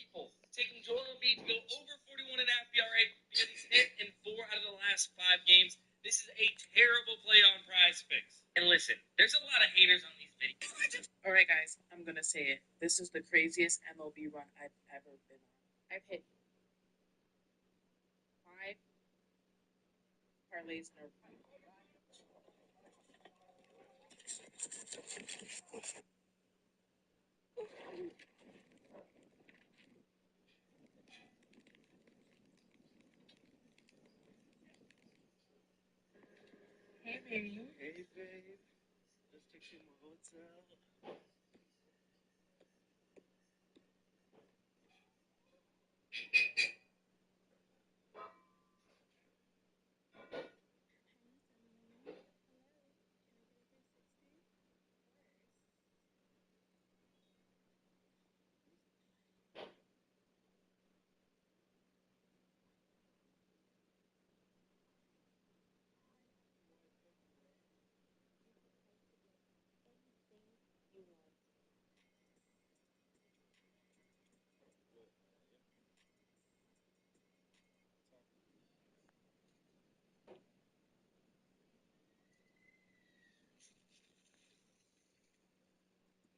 People taking Joel Embiid to go over 41.5 PRA because he's hit in 4 out of the last 5 games. This is a terrible play on Prize Picks. And listen, there's a lot of haters on these videos. All right, guys, I'm gonna say it. This is the craziest MLB run I've ever been on. I've hit 5 parlays in a row. Hey, baby. Hey, babe. Let's take you to my hotel.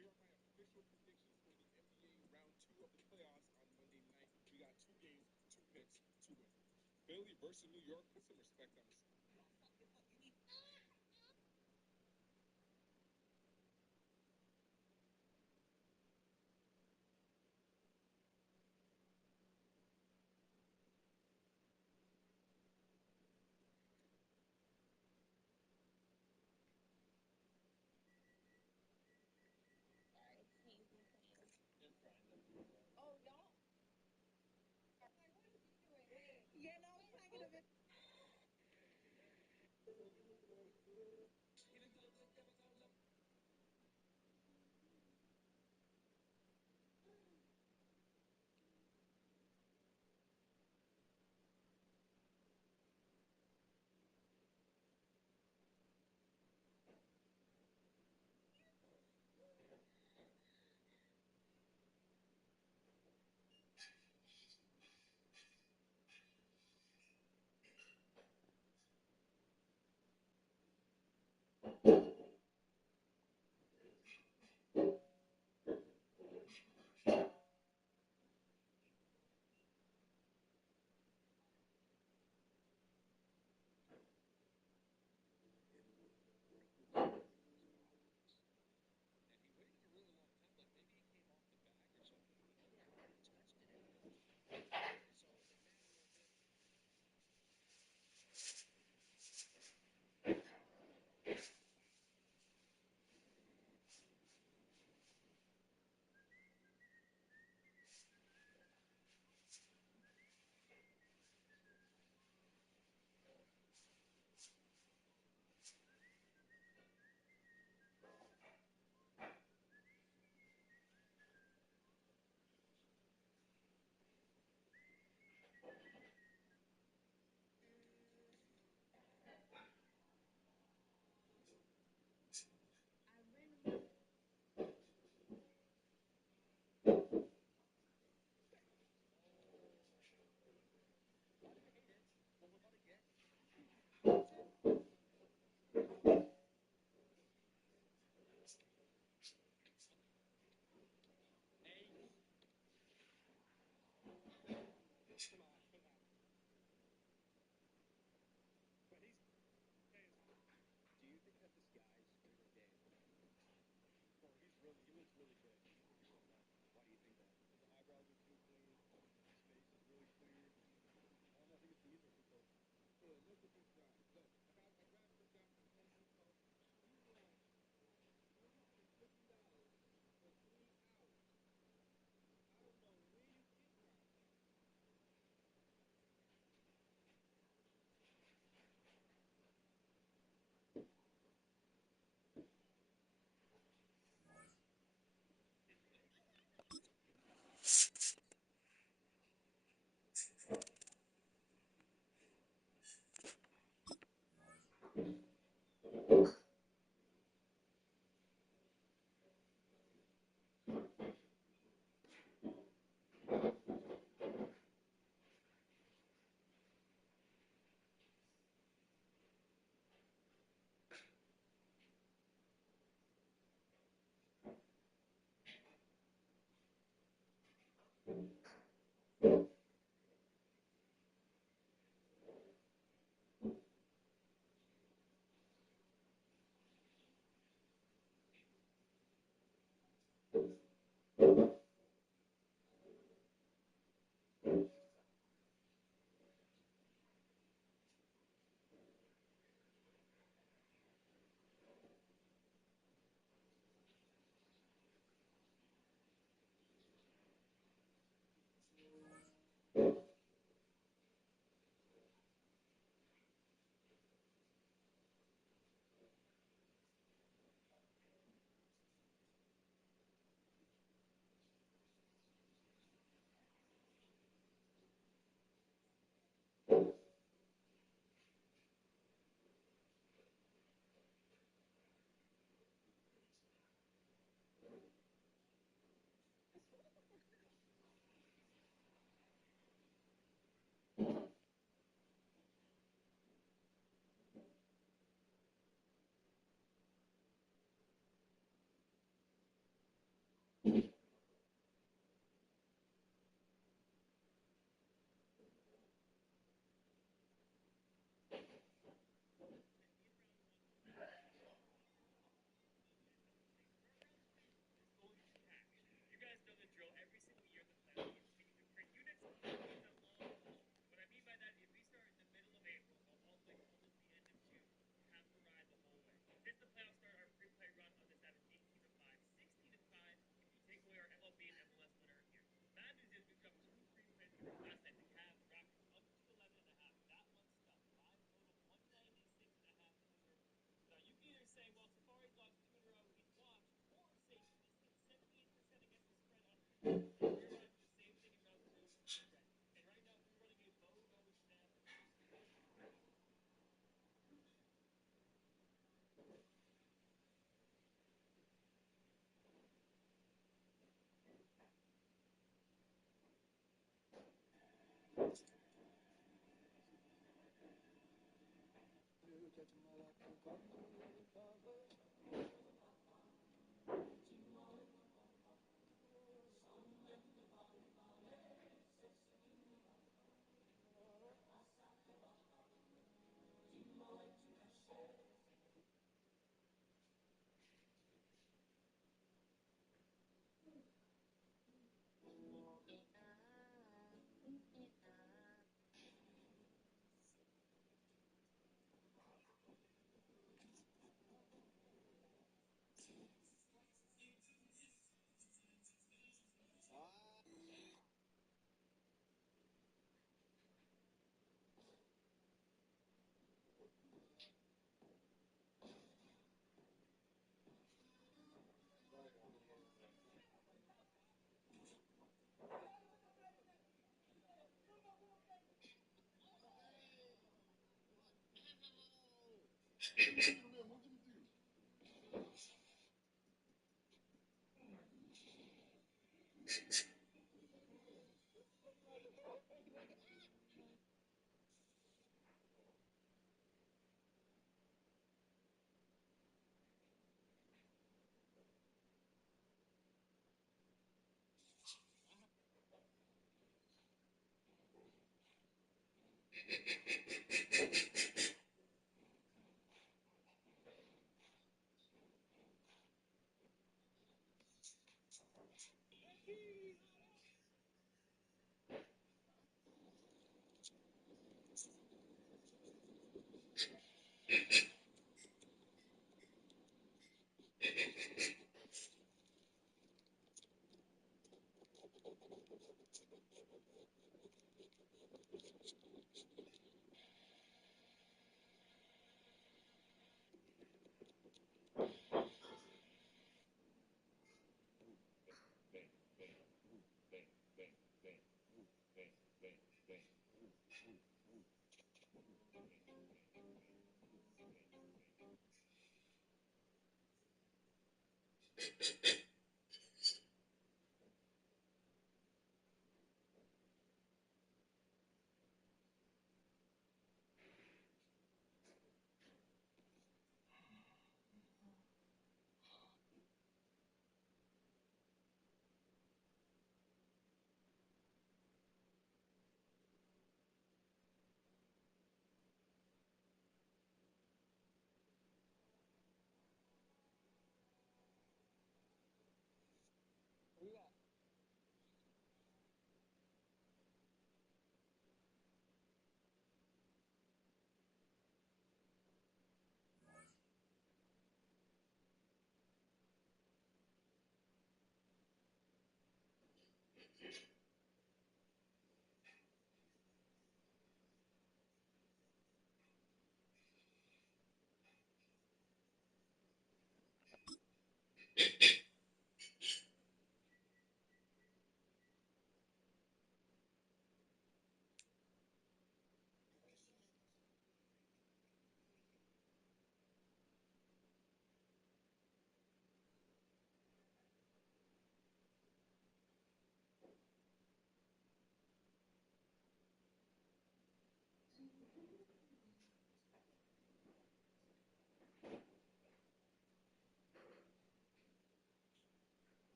Here are my official predictions for the NBA round 2 of the playoffs on Monday night. We got 2 games, 2 picks, 2 winners. Philly versus New York. Put some respect on the You guys know the drill. Every single year the playoff games take for units a long haul. What I mean by that is we start in the middle of April, go all the way to almost the end of June. You have to ride the whole way. Since the playoffs start, our pre-play run on this app is 18 to 5, 16 and 5 if you take away our MLB and MLS winner here. Bad news is we've got 2 free plays last night. The Cavs, Raptors, up 211.5. That one's stuck. 5 total, 196.5 to over. Now you can either say, well, Safari's lost 2 in a row, he's washed, or say he's hit 78% against the spread on free plays. We're running the same thing in round 2 with the spread. And right now we're running a low no snap.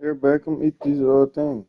Everybody come eat these things.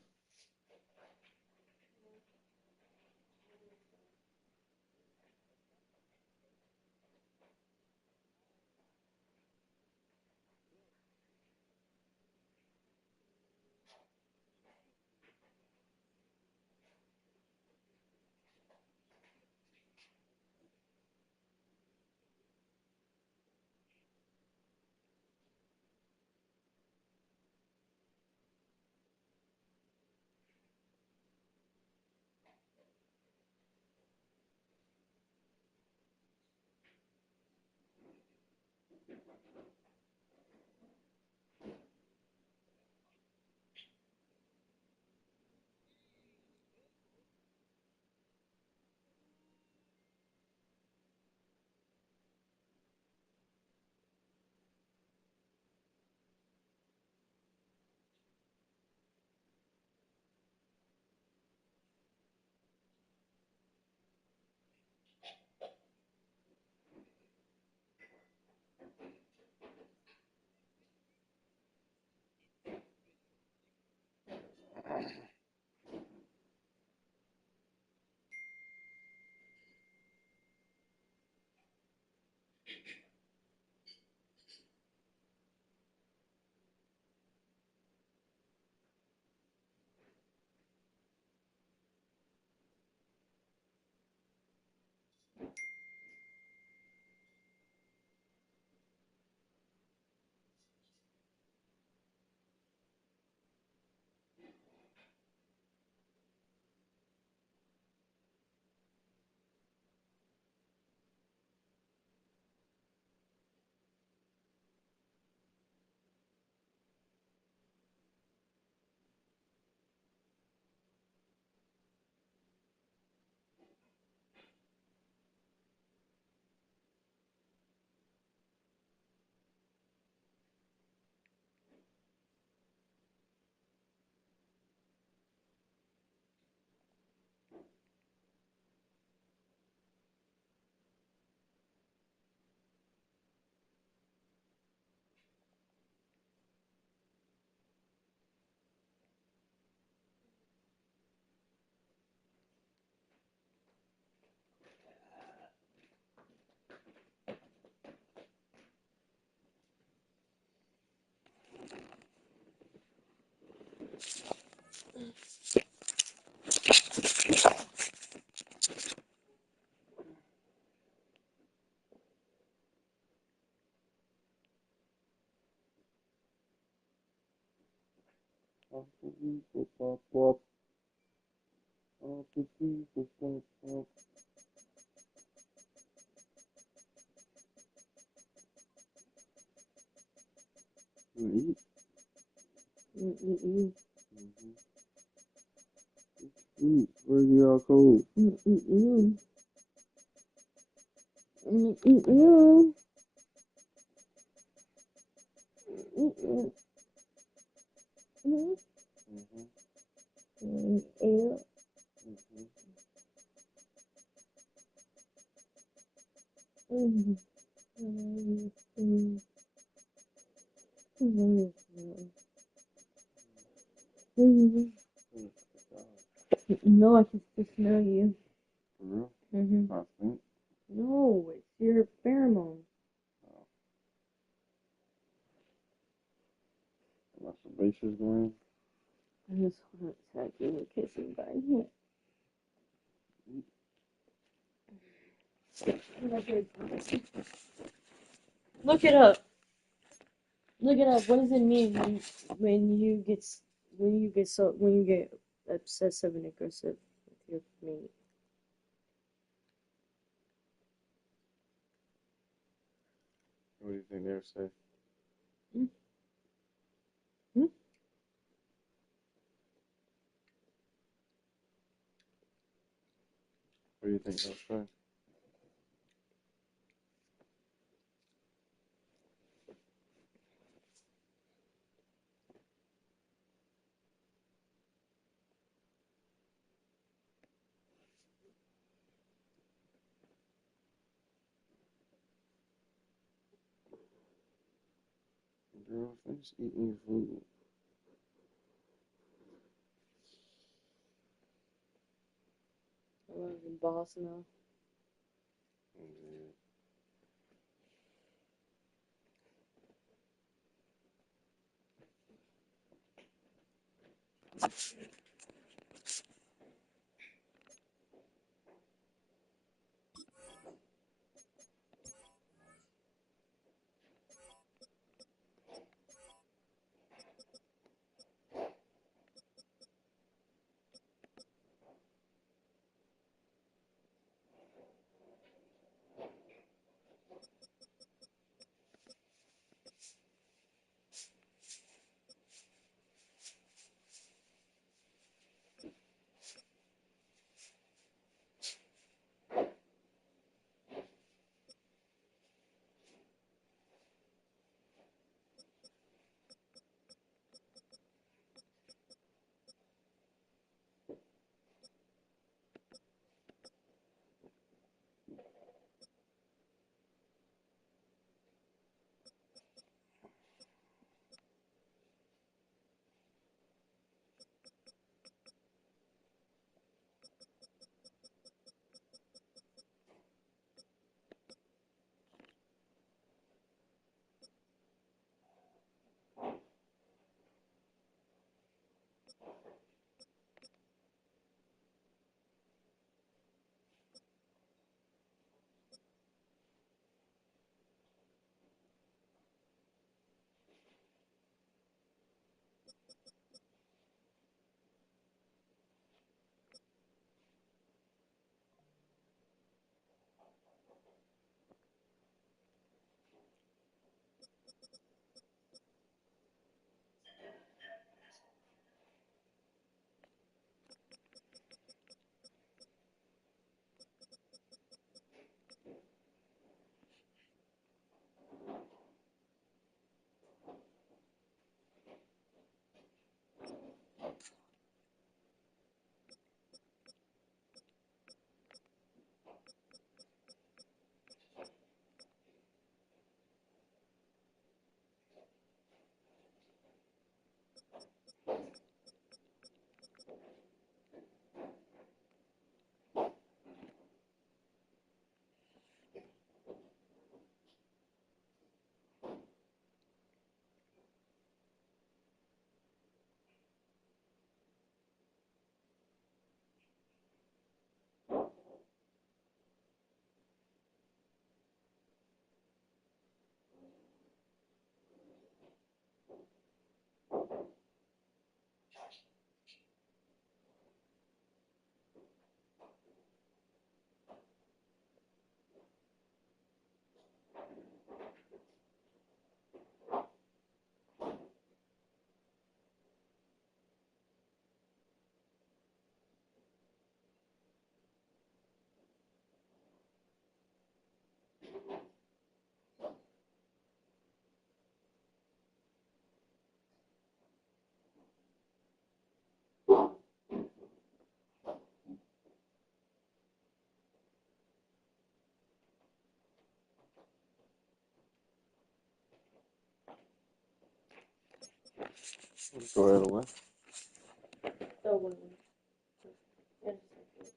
Eat. Mm-mm-mm. Eat. Where y'all cold? Mm-mm-mm. Mm-mm-mm. Mm-mm-mm. Mm-hmm. Mm-mm. Mm-hmm. Mm-mm. Mm-mm. Mm-mm. No, I can still smell you. For real? Mm-hmm. I think. No, it's your pheromone. Masturbation's going. I just want to attack you with kissing by here. Look it up. Look it up. What does it mean when you get when you get obsessive and aggressive with your mate? What do you think they'll say? Hmm? Hmm? What do you think they'll say? Girl, finish eating your food. I want to be boss now. Yeah. Go right away. Oh, wait. Yeah, just like that.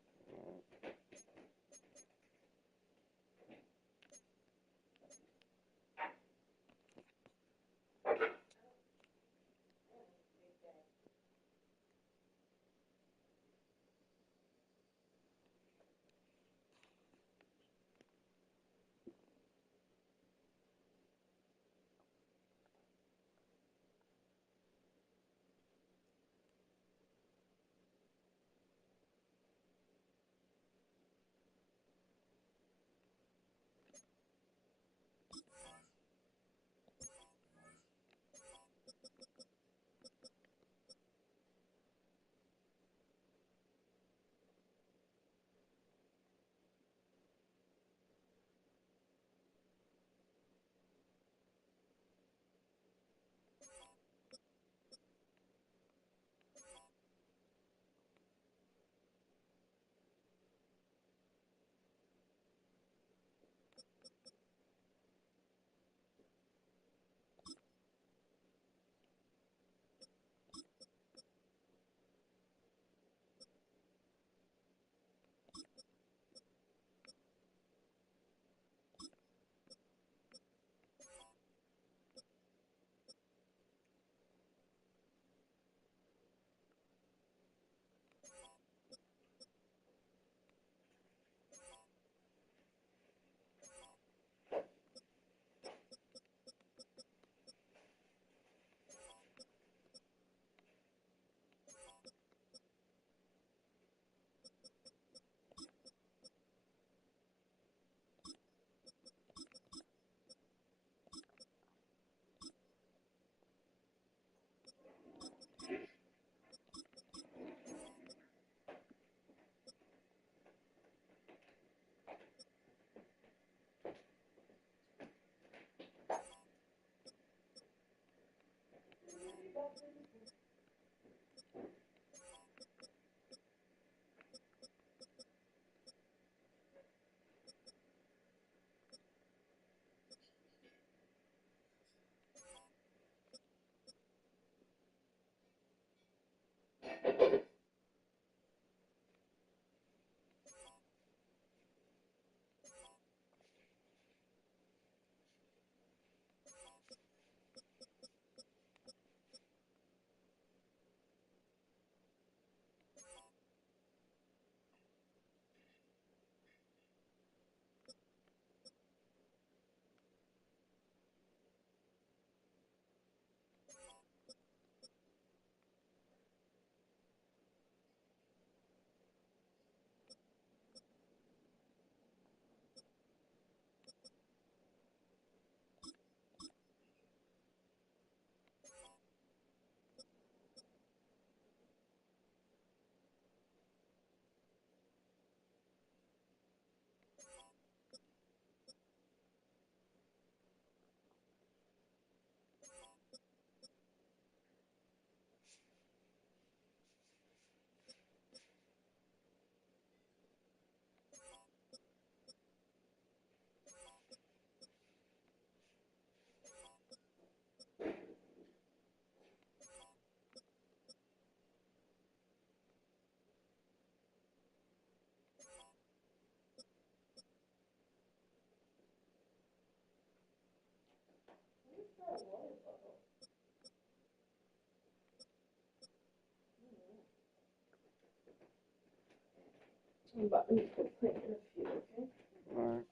But we could put in a few, okay? Alright.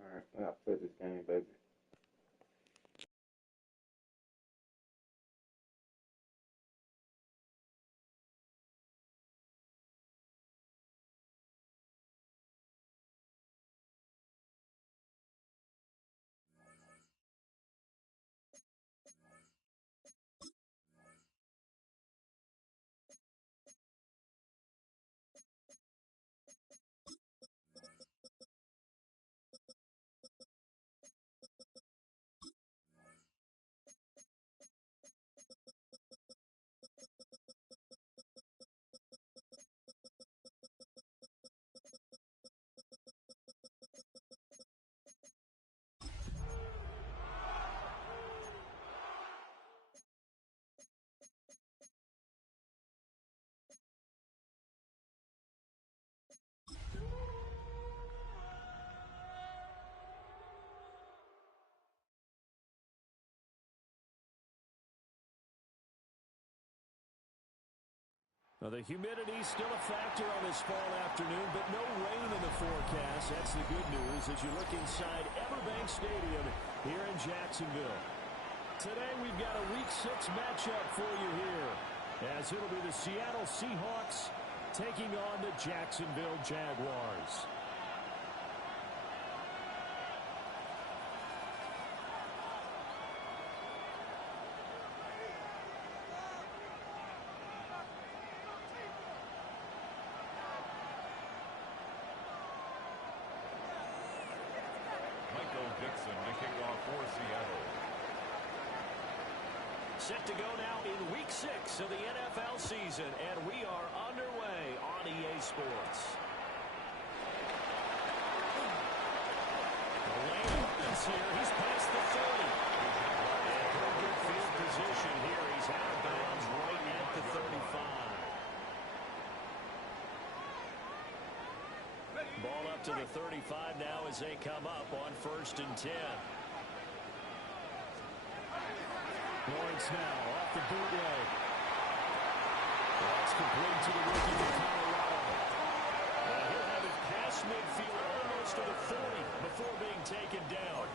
Alright, I gotta play this game, baby. Well, the humidity still a factor on this fall afternoon, but no rain in the forecast. That's the good news as you look inside Everbank Stadium here in Jacksonville. Today we've got a Week 6 matchup for you here, as it'll be the Seattle Seahawks taking on the Jacksonville Jaguars. Set to go now in Week 6 of the NFL season, and we are underway on EA Sports. The lane opens here. He's past the 30. And good field position here. He's out of bounds right at the 35. Ball up to the 35 now as they come up on 1st and 10. Lawrence now off the bootleg. That's complete to the rookie from Colorado. And he'll have it past midfield almost to the 40 before being taken down.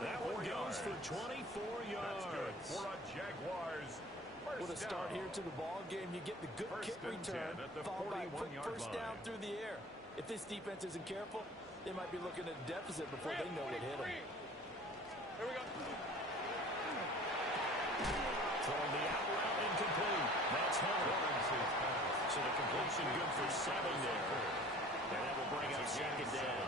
That one goes for 24 yards. For a Jaguars. With a start here to the ball game, you get the good kick return, followed by a quick first down through the air. If this defense isn't careful, they might be looking at a deficit before they know what hit them. Here we go. Throwing the out route incomplete. That's Hunter. So the completion good for 7 there. And that will bring up 2nd down.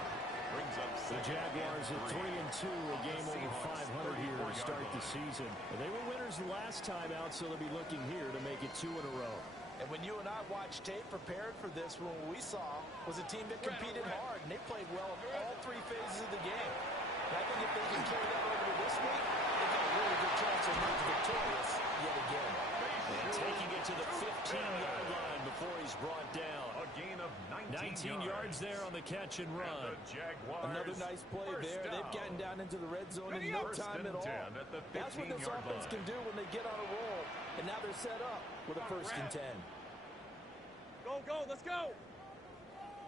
The Jaguars at 3-2, a game over 500 here to start the season. And they were winners the last time out, so they'll be looking here to make it 2 in a row. And when you and I watched tape prepared for this, what we saw was a team that competed hard, and they played well in all 3 phases of the game. And I think if they can carry that over to this week, they've got a really good chance of being victorious yet again. And taking it to the 15-yard line before he's brought down. A gain of 19 yards there on the catch and run. Another nice play there. They've gotten down into the red zone in no time at all. That's what this offense can do when they get on a roll. And now they're set up with a 1st and 10. Go, go, let's go.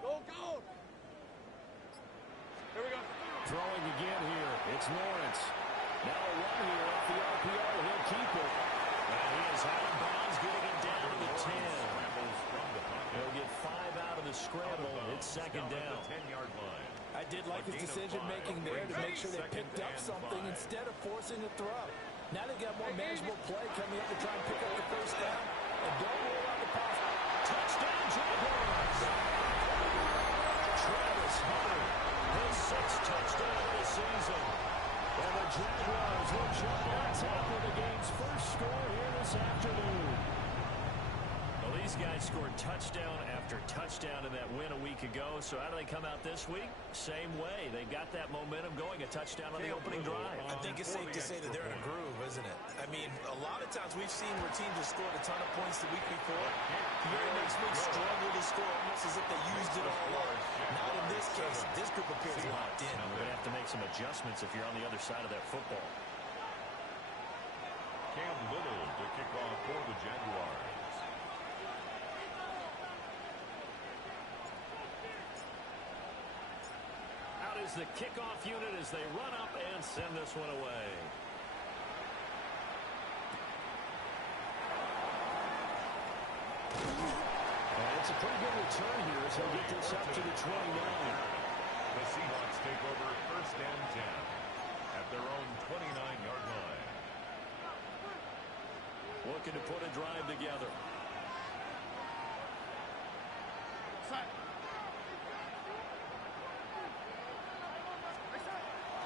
Go, go. Here we go. Throwing again here. It's Lawrence. Now a run here off the RPO. He'll keep it. And he is out of bounds, getting it down to the 10. He'll get 5 out of the scramble. It's 2nd down. I did like his decision-making there to make sure they picked up something instead of forcing a throw. Now they've got more manageable play coming up to try and pick up the 1st down. And don't roll out the pass. Touchdown, Jaguars! Travis Hunter, his 6th touchdown of the season. And the Jaguars will jump on top of the game's first score here this afternoon. Well, these guys scored touchdown after touchdown in that win a week ago. So how do they come out this week? Same way. They got that momentum going, a touchdown on the opening drive. I think it's safe to say that they're in a groove, isn't it? I mean, a lot of times we've seen where teams have scored a ton of points the week before. Very next week struggle to score almost as if they used it all up. Not in this case. This group appears locked in. They're going to have to make some adjustments if you're on the other side of that football. Cam Little to kick off for the Jaguars. Out is the kickoff unit as they run up and send this one away. And it's a pretty good return here as he'll get this up to the 29. The Seahawks take over 1st and 10 at their own 29-yard line. Looking to put a drive together.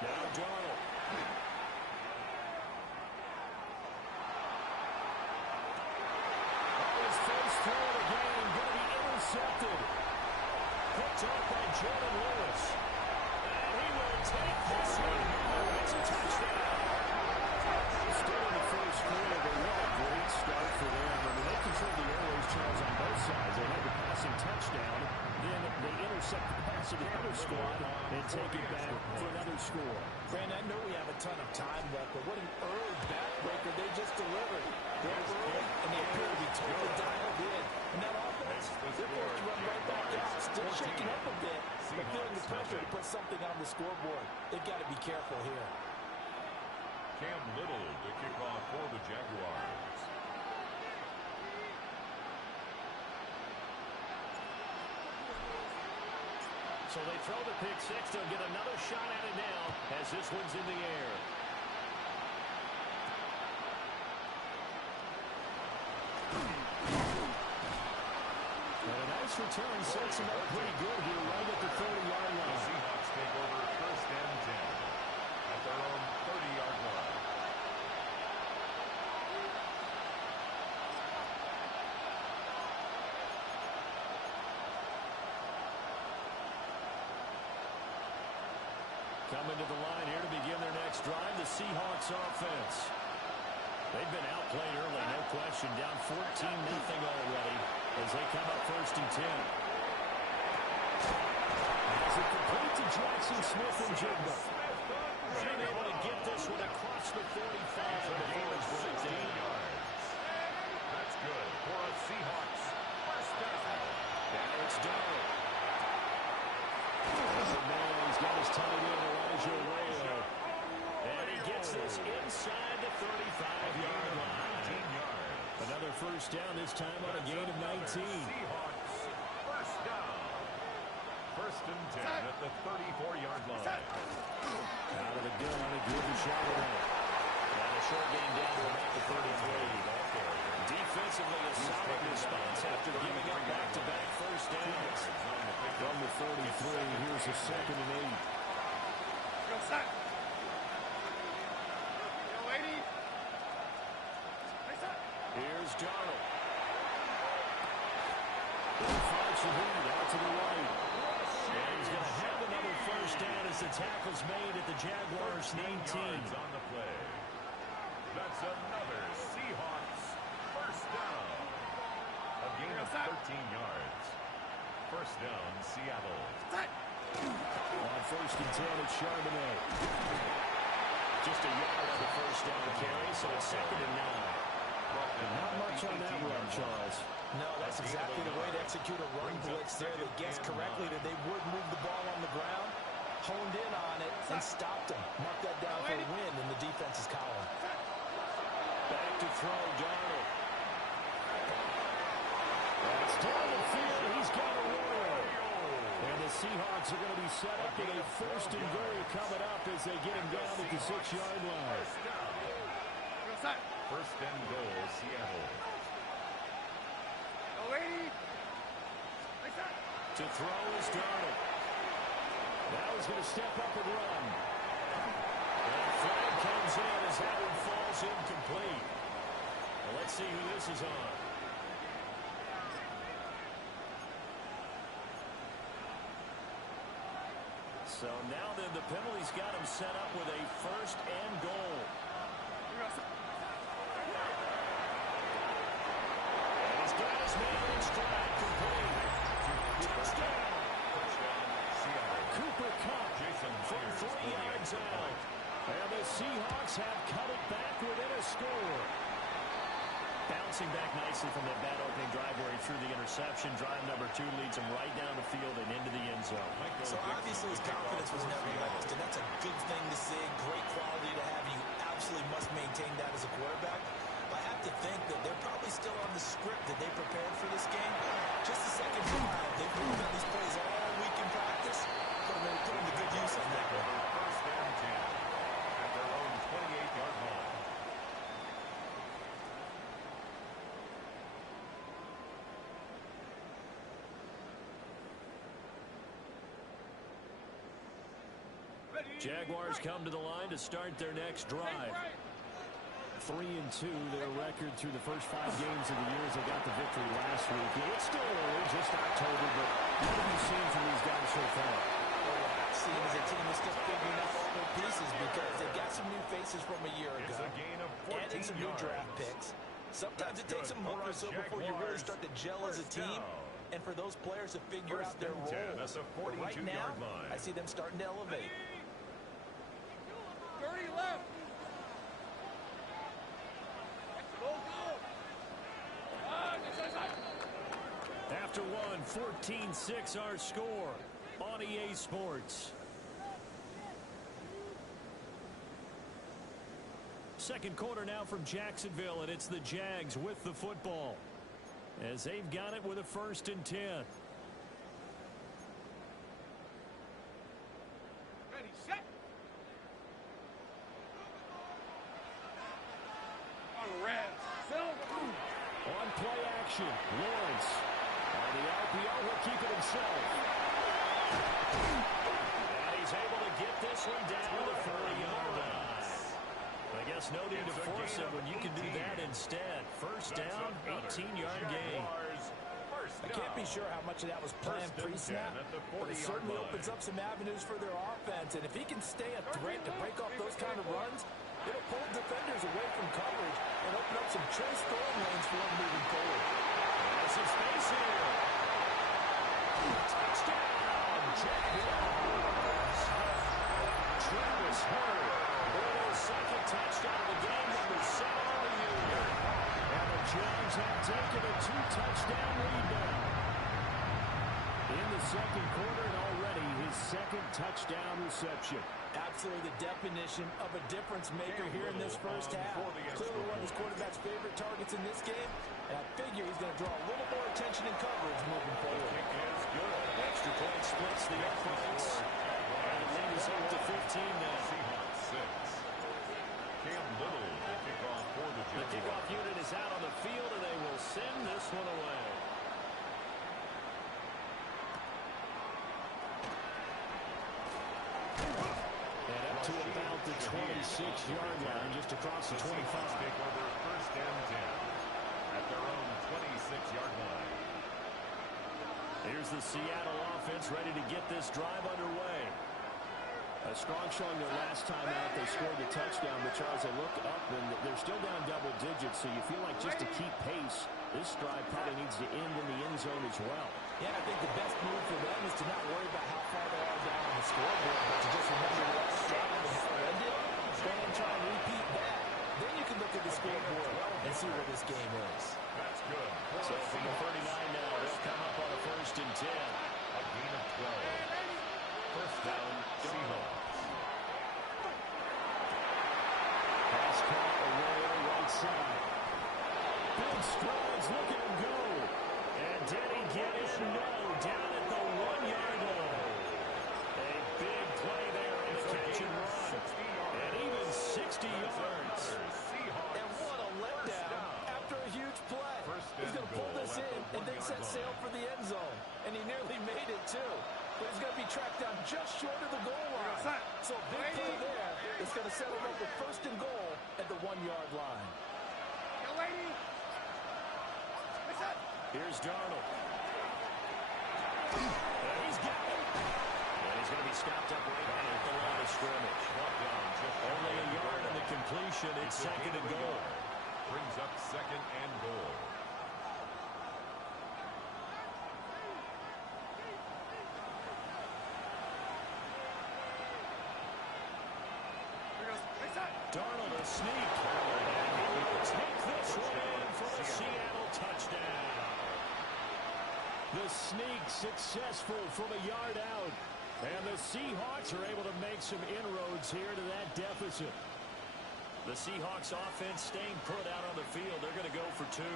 Now Darnold. His first throw of the game going to be intercepted. Picked off by Jordan Lewis. And he will take this one home. It's a touchdown. Still in the first quarter, but what a great start for them. I mean, they controlled the airways channels on both sides. They had the passing touchdown. Then they intercept the pass of the other squad and take it back for another score. Brandon, I know we have a ton of time left, but what an early backbreaker they just delivered. They're early, and they appear to be totally dialed in. And that offense, they're forced to run right back out. Still shaking up a bit, but feeling the pressure to put something on the scoreboard. They've got to be careful here. Cam Little to kick off for the Jaguars. So they throw the pick six. They'll get another shot at it now as this one's in the air. And a nice return sets him up pretty good here right at the 30-yard The line. Seahawks take over first and 10 at their own 30-yard line. Coming to the line here to begin their next drive, the Seahawks offense. They've been outplayed early, no question. Down 14-0 already as they come up first and 10. As it complete to Jackson Smith and Jigba. Being able to get this one across the 45 before it's brought down. That's good for a Seahawks first down. Now it's Darnold. He's got his tight end, Elijah Arroyo. And he gets this inside the 35-yard line. Another first down, this time on a gain of 19. Seahawks first down. First and 10 at the 34-yard line. Out of the gun, a good shot at it. And a short gain down to about the 33. Defensively, a solid response after giving up back-to-back first downs. From the 43, here's a second and 8. Here's Darnold. Finds the lead out to the right. And he's going to have another first down as the tackle's made at the Jaguars 19. On the play. That's another Seahawks first down. A gain of 13 yards. First down, Seattle. On first and 10, it's Charbonnet. Just a yard on the first down carry, so it's second and 9. Not much on that run, Charles. No, that's exactly the way to execute a run blitz there. They guessed correctly that they would move the ball on the ground, honed in on it, and stopped them. Mark that down for a win in the defense's column. Back to throw, Darnold. That's down the field. He's got a roll. And the Seahawks are going to be set up with a first and goal coming up as they get him down at the 6-yard line. First and goal, Seattle. To throw is Darnold. Now he's going to step up and run. And a flag comes in as that one falls incomplete. Well, let's see who this is on. So now then the penalty's got him set up with a first and goal. And he's got his man in stride complete. Touchdown. Cooper Kupp from 3 yards out. And the Seahawks have cut it back within a score. Bouncing back nicely from that bad opening drive where he threw the interception. Drive number 2 leads him right down the field and into the end zone. So obviously his confidence was never lost, and that's a good thing to see. Great quality to have. You absolutely must maintain that as a quarterback. I have to think that they're probably still on the script that they prepared for this game. Just a second drive. They've worked on these plays all week in practice. Put them to good use on that one. First and 10 at their own 28-yard line. Jaguars come to the line to start their next drive. 3-2, their record through the first 5 games of the year as they got the victory last week. It's still early, just October, but what have you seen from these guys so far? What I've seen is a team that's still figuring out all their pieces because they've got some new faces from a year ago. It's a gain of 14 adding some new yards. draft picks. Sometimes it takes a month or so before you really start to gel as a team. And for those players to figure out their role. That's a But right now, 42-yard line. I see them starting to elevate. 14-6 our score on EA Sports. Second quarter now from Jacksonville, and it's the Jags with the football as they've got it with a 1st and 10. Ready, set. On Reds. On play action, Lawrence. On the RPO, will keep it himself. And he's able to get this one down to the 40-yard line. I guess no need to force it when you can do that instead. First down, 18-yard gain. I can't be sure how much of that was planned pre-snap, but it certainly opens up some avenues for their offense. And if he can stay a threat to break off those kind of runs, it'll pull defenders away from coverage and open up some choice throwing lanes for him moving forward. That's his face here. Touchdown, Jaguars. Travis Hurd with his second touchdown of the game, number 7 on the year. And the Jags have taken a 2-touchdown lead now. In the second quarter, and already his second touchdown reception. Absolutely the definition of a difference maker here in this first half. Clearly one of his quarterback's favorite targets in this game, and I figure he's going to draw a little more attention and coverage moving forward. Extra point splits the offense. And the lead is up to 15 now. Cam Little, the kickoff for the Jags. The kickoff unit is out on the field, and they will send this one away. And up to about the 26-yard line, just across the 25. Take over 1st and 10 at their own 26-yard line. Here's the Seattle offense ready to get this drive underway. A strong showing their last time out. They scored the touchdown, but Charles, they look up, and they're still down double digits, so you feel like just to keep pace, this drive probably needs to end in the end zone as well. Yeah, I think the best move for them is to not worry about how far they are down on the scoreboard, but to just remember the last drive and how it ended. Go ahead and try and repeat that. Then you can look at the scoreboard and see where this game is. That's good. So from the 39 now, they'll come up on a 1st and 10. A gain of 12. First down, Seahawks. Pass caught away right side. Big strides, look at him go. And did he get in? No, down at the 1-yard line. A big play there on the catch and run. And even 60 yards. And what a letdown after a huge play. He's going to pull this in and then set sail for the end zone. And he nearly made it, too. But he's going to be tracked down just short of the goal line. So a big play there is going to settle up with 1st and goal at the 1-yard line. Here's Darnold. And he's got it. And he's going to be stopped up right at the line of scrimmage. Only a yard on the completion. It's 2nd and goal. Brings up 2nd and goal. Darnold a sneak. And he will take this one in for the Seattle touchdown. The sneak successful from a yard out. And the Seahawks are able to make some inroads here to that deficit. The Seahawks offense staying put out on the field. They're going to go for 2.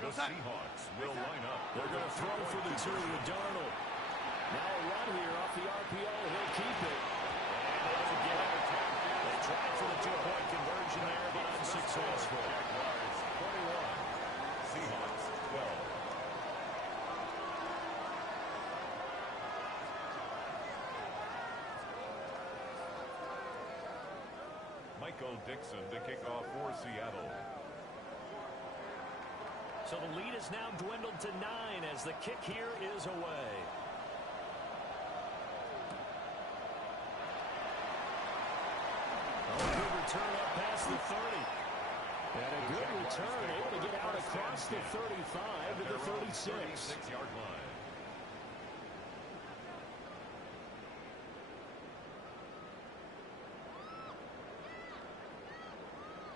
The Seahawks will line up. They're going to throw for the 2 with Darnold. Now a run here off the RPO. He'll keep it. And they don't get it. They tried for the 2-point conversion there, but unsuccessful. Jaguars 21. Seahawks 12. Michael Dixon to kick off for Seattle. So the lead is now dwindled to 9 as the kick here is away. A good return up past the 30. And a good return, able to get out across the 35 to the 36. 36-yard line.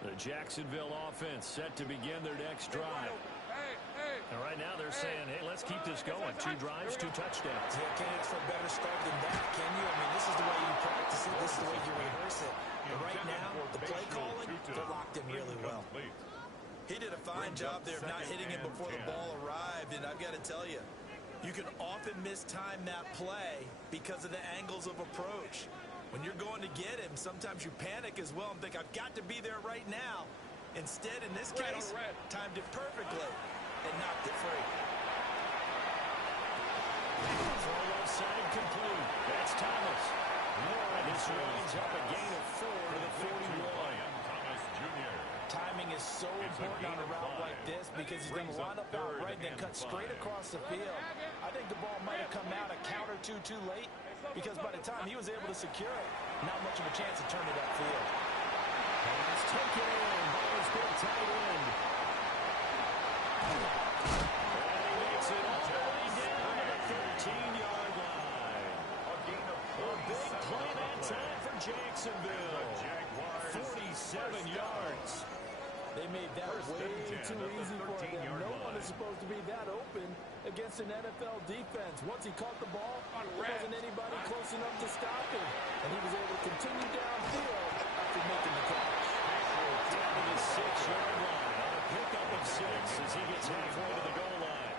The Jacksonville offense set to begin their next drive. And right now they're saying, hey, let's keep this going. 2 drives, 2 touchdowns. Yeah, can't ask for a better start than that, can you? I mean, this is the way you practice it. This is the way you rehearse it. But right now, the play calling, they're locked in really well. He did a fine job there of not hitting him before the ball arrived. And I've got to tell you, you can often mistime that play because of the angles of approach. When you're going to get him, sometimes you panic as well and think, I've got to be there right now. Instead, in this case, timed it perfectly and knocked it free. Throw left side complete. That's Thomas. This winds up a gain of 4 to the 41. Thomas Jr. Timing is so important on a route like this because he's going to line up out right and then cut straight across the field. I think the ball might have come out a count or two too late because by the time he was able to secure it, not much of a chance to turn it upfield. Let's take it in by his big tight end. And he makes it all the way down to the 13-yard line. A big play that time for Jacksonville. 47 yards. They made that way too easy for them. No one is supposed to be that open against an NFL defense. Once he caught the ball, there wasn't anybody close enough to stop him. And he was able to continue downfield after making the catch. Down to the 6-yard line on a pickup of 6 as he gets halfway to the goal line.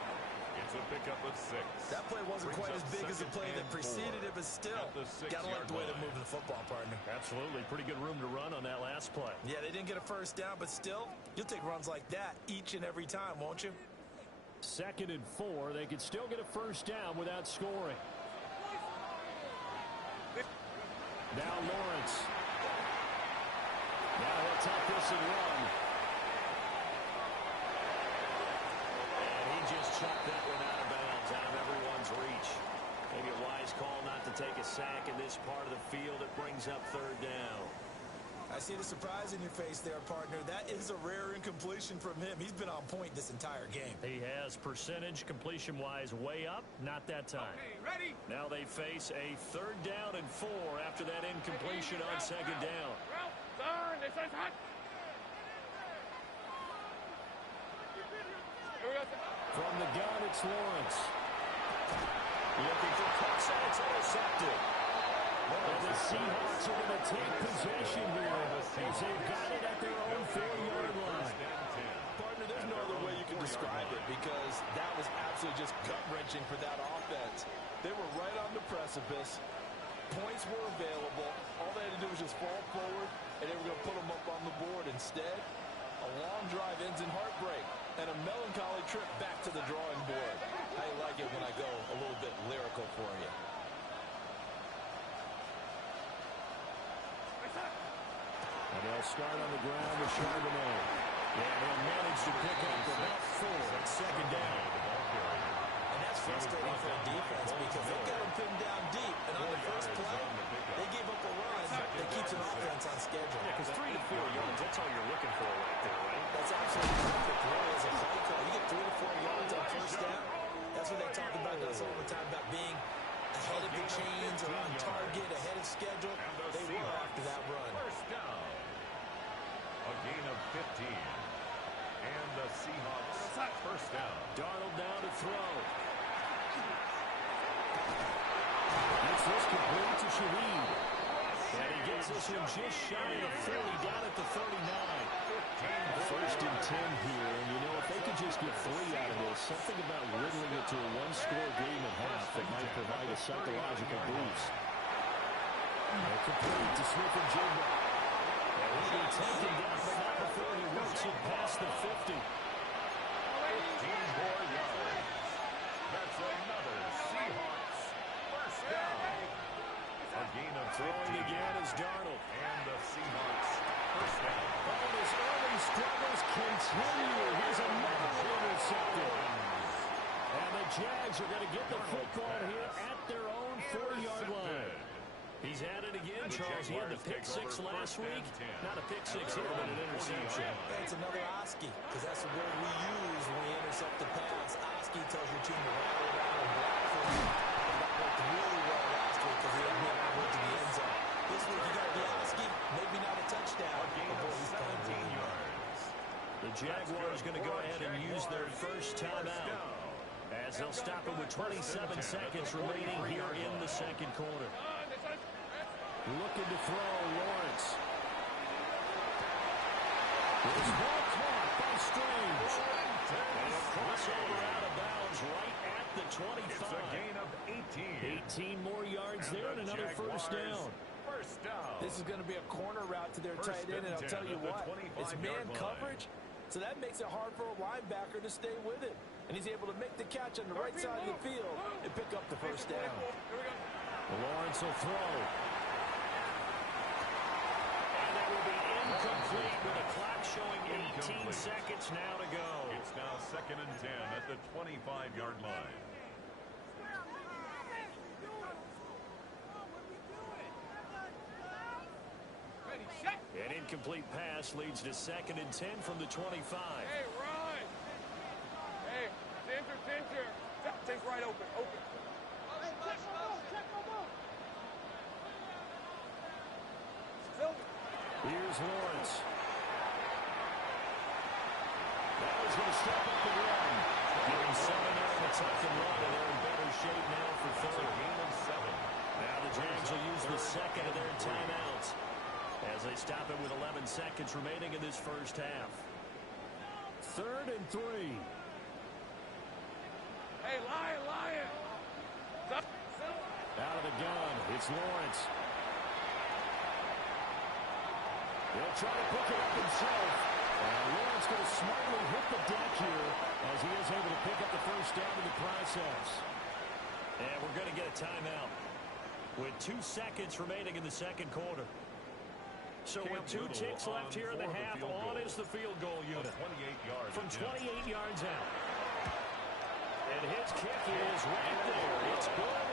It's a pickup of 6. That play wasn't quite as big as the play that preceded it, but still, gotta like the way they're moving the football, partner. Absolutely. Pretty good room to run on that last play. Yeah, they didn't get a first down, but still, you'll take runs like that each and every time, won't you? 2nd and 4. They could still get a first down without scoring. Now Lawrence. Now he'll take this and run. And he just chucked that one out of bounds, out of everyone's reach. Maybe a wise call not to take a sack in this part of the field. It brings up 3rd down. I see the surprise in your face there, partner. That is a rare incompletion from him. He's been on point this entire game. He has percentage completion-wise way up. Not that time. Okay, ready? Now they face a 3rd down and 4 after that incompletion on 2nd down. This is hot. From the gun, it's Lawrence. Looking for cuts, and it's intercepted. And the Seahawks are going to take possession here as they've got it at their own 4-yard line. Partner, there's no other way you can describe it because that was absolutely just gut-wrenching for that offense. They were right on the precipice. Points were available. All they had to do was just fall forward, and they were going to put them up on the board. Instead, a long drive ends in heartbreak and a melancholy trip back to the drawing board. I like it when I go a little bit lyrical for you. And they'll start on the ground with Charbonnet. And he'll manage to pick up about 4 at 2nd down. And that's frustrating for a defense because they've got them pinned down deep. And on the first play, they gave up a run that keeps an offense on schedule. Because 3 to 4 yards, that's all you're looking for right there, right? That's absolutely perfect. Really, as a play call, you get 3 to 4 yards on first down. That's what they talk about us all the time, about being ahead of the chains or on target, ahead of schedule. They were after that run. First down. A gain of 15. And the Seahawks first down. Darnold now to throw. Gets this complete to Shaheed. And he gets this one just shy of 40 down at the 39. 1st and 10 here, and you know, if they could just get 3 out of this, something about whittling it to a 1-score game at half that might provide a psychological boost. And complete to Smith and Jigba. And he'll be taken down, but not before he works it past the 50. 15 more yards. That's another Seahawks first down. A gain of 15. Throwing again is Darnold. And the Seahawks first down. And his early struggles continue. Here's another intercepted. And the Jags are going to get the football here at their own 4-yard line. He's had it again, Charles. He had the pick 6 last week. Not a pick 6 here, but an interception. It's another Oski, because that's the word we use when we intercept the pass. Oski tells your team to rally around and block for you. And that worked really well last week because he had been able to the end zone. This week you got the Oski, maybe not a touchdown, but boy, he's playing really well. The Jaguars Jaguars going to go ahead and use their first timeout, as they'll stop it with 27 seconds remaining here in the second quarter. Looking to throw, Lawrence. This ball caught by Strange. And a crossover out of bounds right at the 25. It's a gain of 18. 18 more yards there and another first down. First down. This is going to be a corner route to their tight end, and I'll tell you what, it's man coverage, so that makes it hard for a linebacker to stay with it. And he's able to make the catch on the right side of the field and pick up the first down. Lawrence will throw. And that will be incomplete with the clock showing 18 seconds now to go. It's now 2nd and 10 at the 25-yard line. An incomplete pass leads to 2nd and 10 from the 25. Hey, run! Hey, center. Take right open. Here's Lawrence. That was going to step up and run. Getting 7 there in the second run, and they're in better shape now for third. Gain of 7. Now the Jags will use the second of their timeouts as they stop it with 11 seconds remaining in this first half. 3rd and 3. Hey, Lion! Out of the gun, it's Lawrence. He'll try to pick it up himself. And Lawrence going to smartly hit the deck here as he is able to pick up the first down in the process. And we're going to get a timeout with 2 seconds remaining in the second quarter. So with 2 ticks left here in the half, on is the field goal unit. 28 yards. From 28 yards out. And his kick is right there. It's good.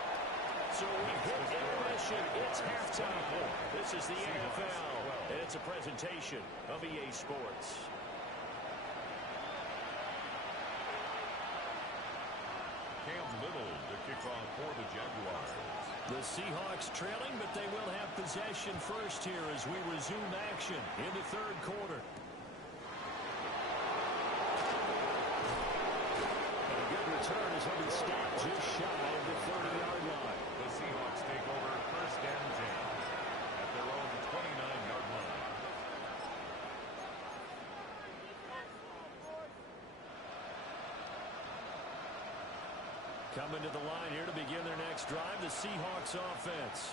So we hit intermission. It's halftime. This is the NFL, and it's a presentation of EA Sports. Cam Little to kick off for the Jaguars. The Seahawks trailing, but they will have possession first here as we resume action in the third quarter. And a good return as he'll be stopped just shy of the 30-yard line. The Seahawks take over 1st and 10 at their own 29-yard line. Coming to the line here to begin their next drive, the Seahawks offense.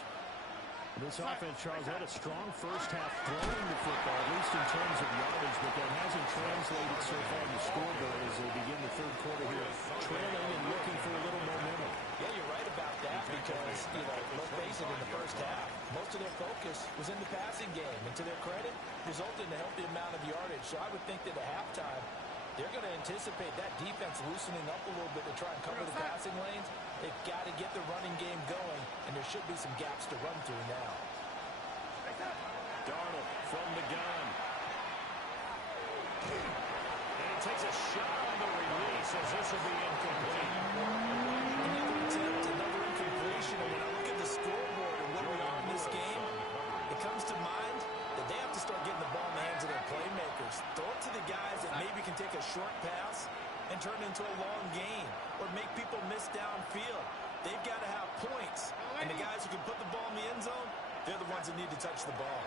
This offense, Charles, had a strong first half throwing the football, at least in terms of yardage, but that hasn't translated so far in the scoreboard as they begin the third quarter here, trailing and looking for a little momentum. Yeah, you're right about that because, let's face it, in the first half, most of their focus was in the passing game, and to their credit, resulted in a healthy amount of yardage. So I would think that at halftime, they're going to anticipate that defense loosening up a little bit to try and cover the passing lanes. They've got to get the running game going, and there should be some gaps to run through now. Darnold from the gun. And he takes a shot on the release as this will be incomplete. Another attempt, another incompletion, and when I look at the scoreboard and where we are in this game, it comes to mind that they have to start getting the ball in the hands of their playmakers. Throw it to the guys that maybe can take a short pass and turn it into a long gain or make people miss downfield. They've got to have points, and the guys who can put the ball in the end zone, they're the ones that need to touch the ball.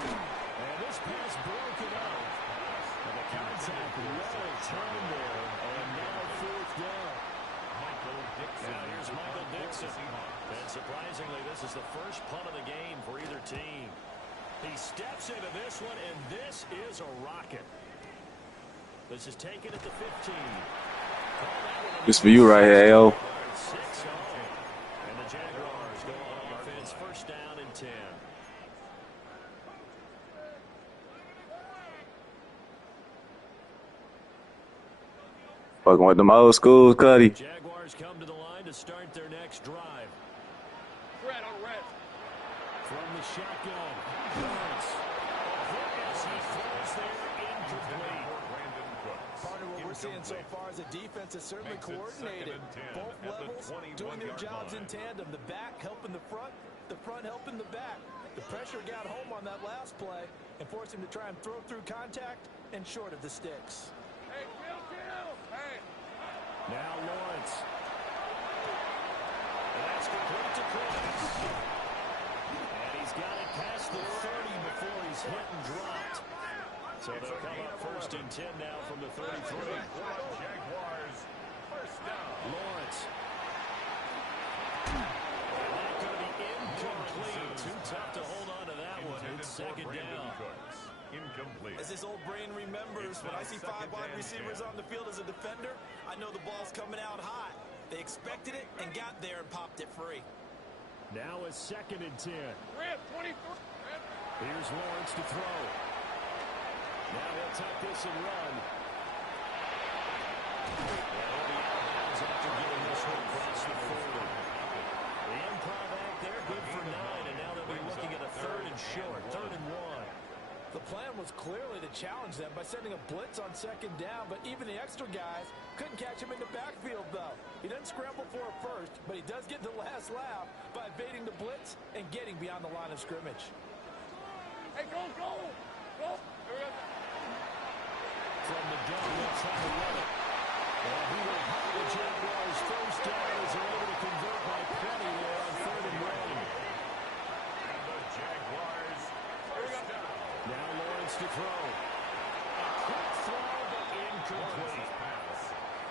And this pass broken up. And the contact well turned there, and now 4th down. Michael Dixon. Now here's Michael Dixon. And surprisingly, this is the first punt of the game for either team. He steps into this one, and this is a rocket. This is taken at the 15. This for you right here, AO. 6-0. And the Jaguars go on offense, first down and 10. Fucking with them old schools, Cuddy. Jaguars come to the line to start their next drive. Red on red. From the shotgun, Lawrence. As he throws there, incomplete. Partner, what we're seeing so far is a defense that's certainly coordinated. Both levels doing their jobs in tandem. The back helping the front helping the back. The pressure got home on that last play, and force him to try and throw through contact and short of the sticks. Hey, kill! Hey! Now Lawrence. And that's complete to Chris. And he's got it past the 30 before he's hit and dropped. So they'll come up first and 10 now from the 33. Jaguars, first down. Lawrence. And that's going to be incomplete. Too tough to hold on to that one. It's second down. Incomplete. As his old brain remembers, when I see 5 wide receivers on the field as a defender, I know the ball's coming out hot. They expected it and got there and popped it free. Now a second and 10. Rip, 23. Here's Lawrence to throw. Now he'll tuck this and run. And he'll be out of bounds after getting this one across the 40. The improv act there, good for 9, and now they'll be looking at a third and short, 3rd and 1. The plan was clearly to challenge them by sending a blitz on second down, but even the extra guys couldn't catch him in the backfield, though. He doesn't scramble for a first, but he does get the last laugh by evading the blitz and getting beyond the line of scrimmage. Hey, go! From the gun, they'll try to run it. And he will have the Jaguars first down as they're able to convert by plenty there on 3rd and 1. And the Jaguars, first down. Now Lawrence to throw. A quick throw, but incomplete.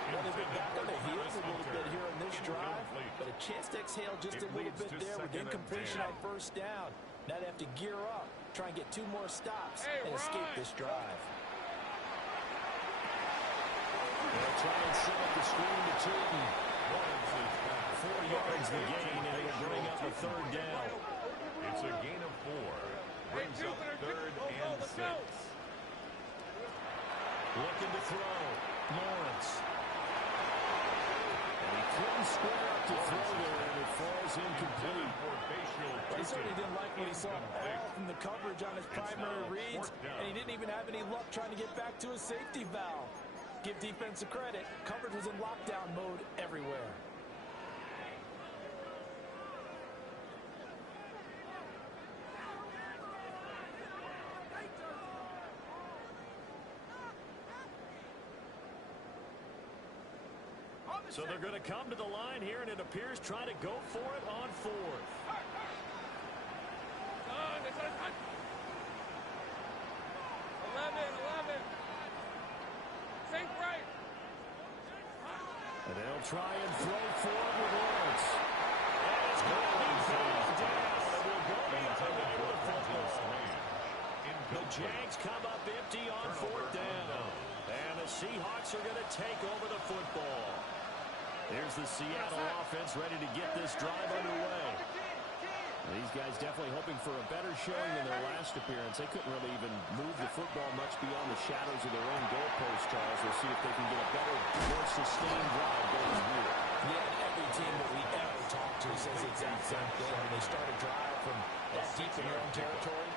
Well, they've been back on their heels a little bit here on this drive, but a chance to exhale just a little bit there with incompletion on first down. Now they have to gear up, try and get 2 more stops, and escape this drive. They'll try and set up the screen to Tootin. 4 yards the gain, and it'll bring up a 3rd down. It's a gain of 4. Brings up 3rd and 6. Looking to throw. Lawrence. And he couldn't square up to throw there, and it falls incomplete. He certainly didn't like what he saw all from the coverage on his primary reads, and he didn't even have any luck trying to get back to his safety valve. Give defense a credit. Coverage was in lockdown mode everywhere. So they're going to come to the line here, and it appears try to go for it on 4th. 11. Think right. And they'll try and throw for it with Lawrence. And it's going to be pulled down. And will go behind the football. The Jags come up empty on 4th down. And the Seahawks are going to take over the football. There's the Seattle offense ready to get this drive underway. These guys definitely hoping for a better showing than their last appearance. They couldn't really even move the football much beyond the shadows of their own goalpost, Charles. We'll see if they can get a better, more sustained drive going here. Yeah, every team that we ever talk to says the exact same thing. When they start a drive from that deep in their own territory,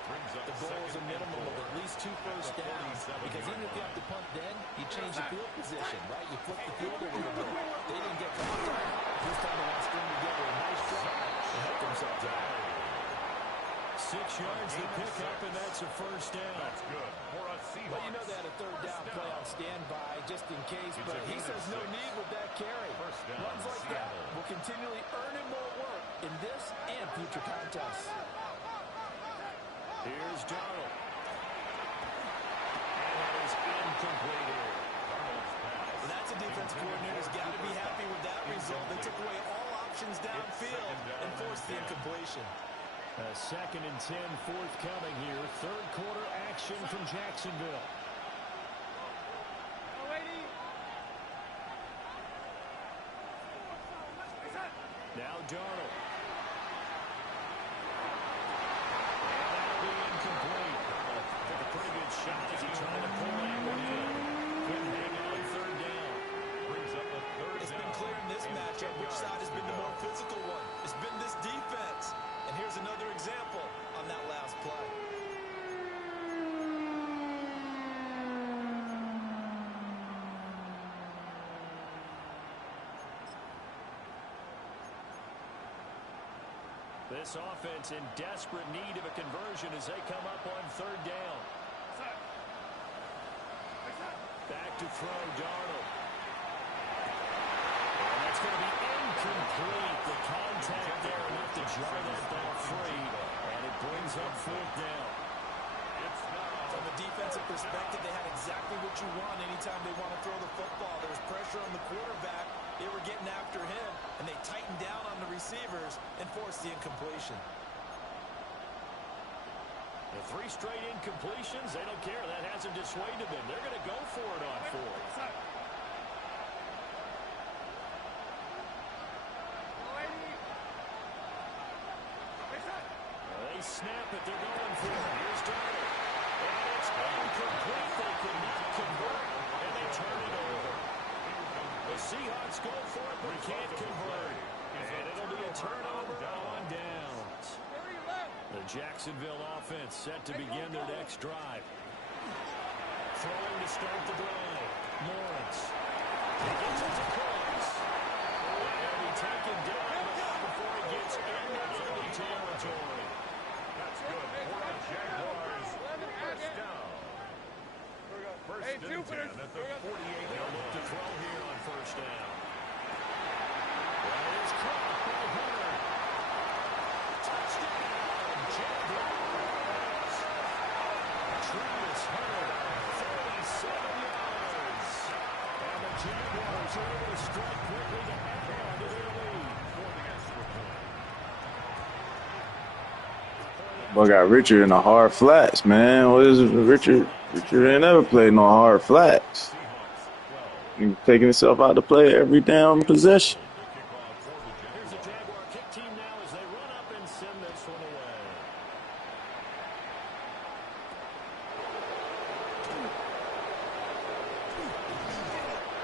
the goal is a minimum of at least 2 first downs. Because even if you have to punt then, you change the field position, right? You flip the field a little bit. They didn't get contact. This time they want to string together a nice drive and help themselves out. 6 yards to pick up, and that's a first down. That's good for a Seahawks. Well, you know they had a 3rd down play on standby just in case, but he says no need with that carry. Runs like that will continually earn him more work in this and future contests. Here's Darnold. And that is incomplete here. Well, that's a defense coordinator's got to be happy with that result. They took away all options downfield and forced the incompletion. A 2nd and 10 forthcoming here. 3rd quarter action from Jacksonville. Now Darnold. And that'll be incomplete. Took a pretty good shot as he tried to pull that one in. Couldn't hang on 3rd down. Brings up a 3rd It's down. been clear in this matchup which side has been the more physical one. It's been this defense. And here's another example on that last play. This offense in desperate need of a conversion as they come up on third down. Back to throw, Darnold. And that's going to be incomplete. The contact there enough to jar that ball free, and it brings up fourth down. From a defensive perspective, they had exactly what you want anytime they want to throw the football. There was pressure on the quarterback. They were getting after him, and they tightened down on the receivers and forced the incompletion. The 3 straight incompletions, they don't care. That hasn't dissuaded them. They're going to go for it on fourth. They snap it. They're going for it. Here's Darnold. And it's incomplete. They could not convert, and they turn it over. The Seahawks go for it, but can't convert. And it'll be a turnover on downs. The Jacksonville offense set to begin their next drive. Throwing to start the drive. Lawrence. He gets it to Cox. He'll be taken down before he gets into enemy territory. That's good for the Jaguars. First down. First and 10 at the 48. They'll look to throw here on first down. That is caught by Hunter. Touchdown, Jaguars. Travis Hunter, 37 yards. And the Jaguars are able to strike quickly to add on to their lead. For the extra point. Boy got Richard in the hard flats, man. What is it? Richard ain't never played no hard flats. He's taking himself out to play every damn possession. Here's the Jaguar kick team now as they run up and send this one away.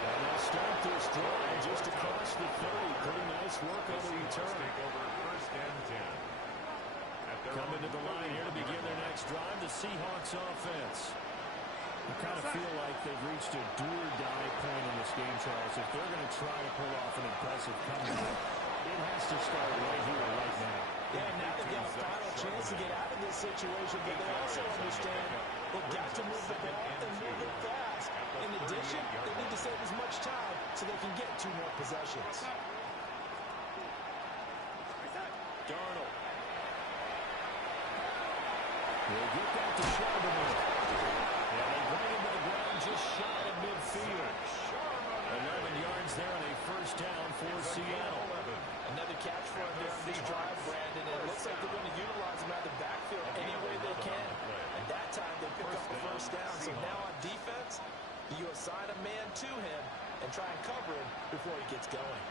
And they'll start this drive just across the 30. Pretty nice work on the return. Over first and 10. Coming to the line here to begin their next drive, the Seahawks offense. I kind of feel like they've reached a do-or-die point in this game, Charles. If they're going to try to pull off an impressive comeback, it has to start right here, right now. Yeah, now they've got a final chance to get out of this situation, but they also understand they've got to move the ball and move it fast. In addition, they need to save as much time so they can get 2 more possessions. Darnold. We'll get back to Charbonnet. And they bring him to the ground just shy of midfield. 11 yards there on a first down for Seattle. Another catch for him there on this drive, Brandon. And it looks like they're going to utilize him out of the backfield any way they can. And that time they pick up the first down. So now on defense, you assign a man to him and try and cover him before he gets going.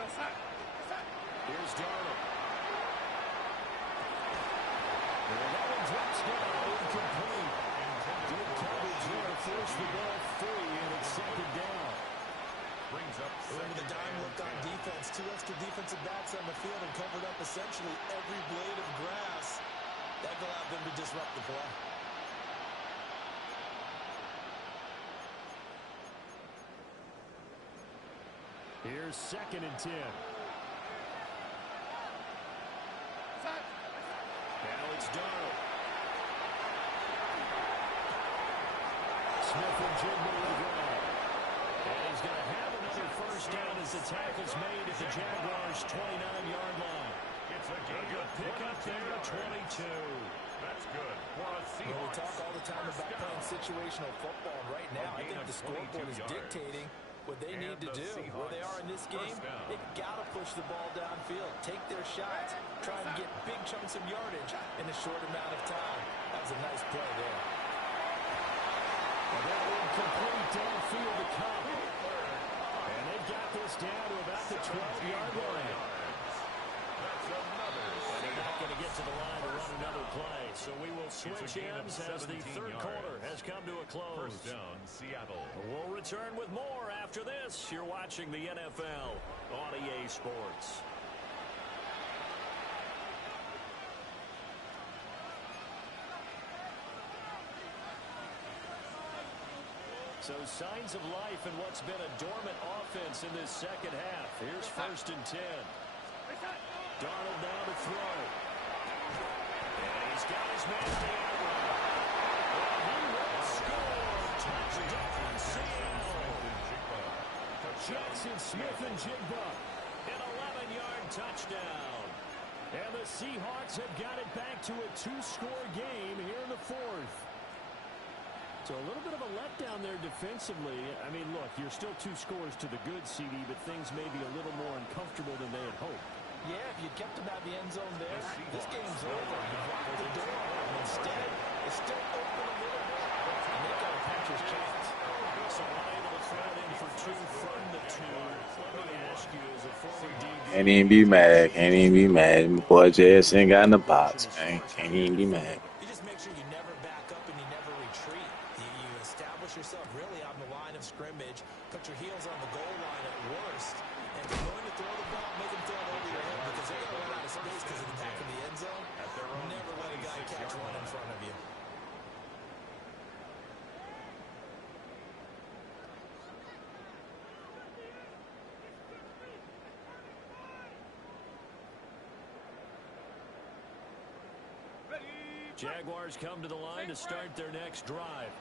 Here's Darnold. And that one drops down, incomplete. Good coverage there, forced the ball free, and it's second down. Brings up Remember the dime look on defense. 2 extra defensive backs on the field and covered up essentially every blade of grass. That allowed them to disrupt the play. Here's second and 10. Now it's Darnold. Smith and Jigba to the ground. And he's going to have another first down as the tackle's made at the Jaguars' 29-yard line. It's a Good pick up there, 22. That's good for a We Seahawks. talk all the time about playing situational football. Right now, I think the scoreboard is dictating what they need to do. Where they are in this game, they've got to push the ball downfield, take their shots, try and get big chunks of yardage in a short amount of time. That was a nice play there. And that one complete downfield to Cup. And they've got this down to about the 12-yard line. And they're not going to get to the line to run another play. So we will switch ends as the third quarter has come to a close. First down, Seattle. We'll return with more after this. You're watching the NFL on EA Sports. So signs of life in what's been a dormant offense in this second half. Here's first and 10. Darnold down to throw. And he's got his man on the outrun. And he will score. Touchdown, Seattle. Jackson Smith-Njigba, an 11-yard touchdown. And the Seahawks have got it back to a 2-score game here in the fourth. So a little bit of a letdown there defensively. I mean, look, you're still 2 scores to the good, CD, but things may be a little more uncomfortable than they had hoped. Yeah, if you'd kept them out of the end zone there, this game's over. You've locked the door. And instead, it's still open a little bit. And they got a puncher's chance. So unable to throw it in for 2 from the 2. Let me ask you, as a former DB... Can't even be mad. Can't even be mad. My boy JS ain't got in the box, man. Can't even be mad. You just make sure you never back up and you never retreat. You establish yourself really on the line of scrimmage, put your heels on the goal line at worst, and if you're going to throw the ball, make them throw it over your head because they're going to run out of space because of the back of the end zone. Never let a guy catch one in front of you. Jaguars come to the line to start their next drive.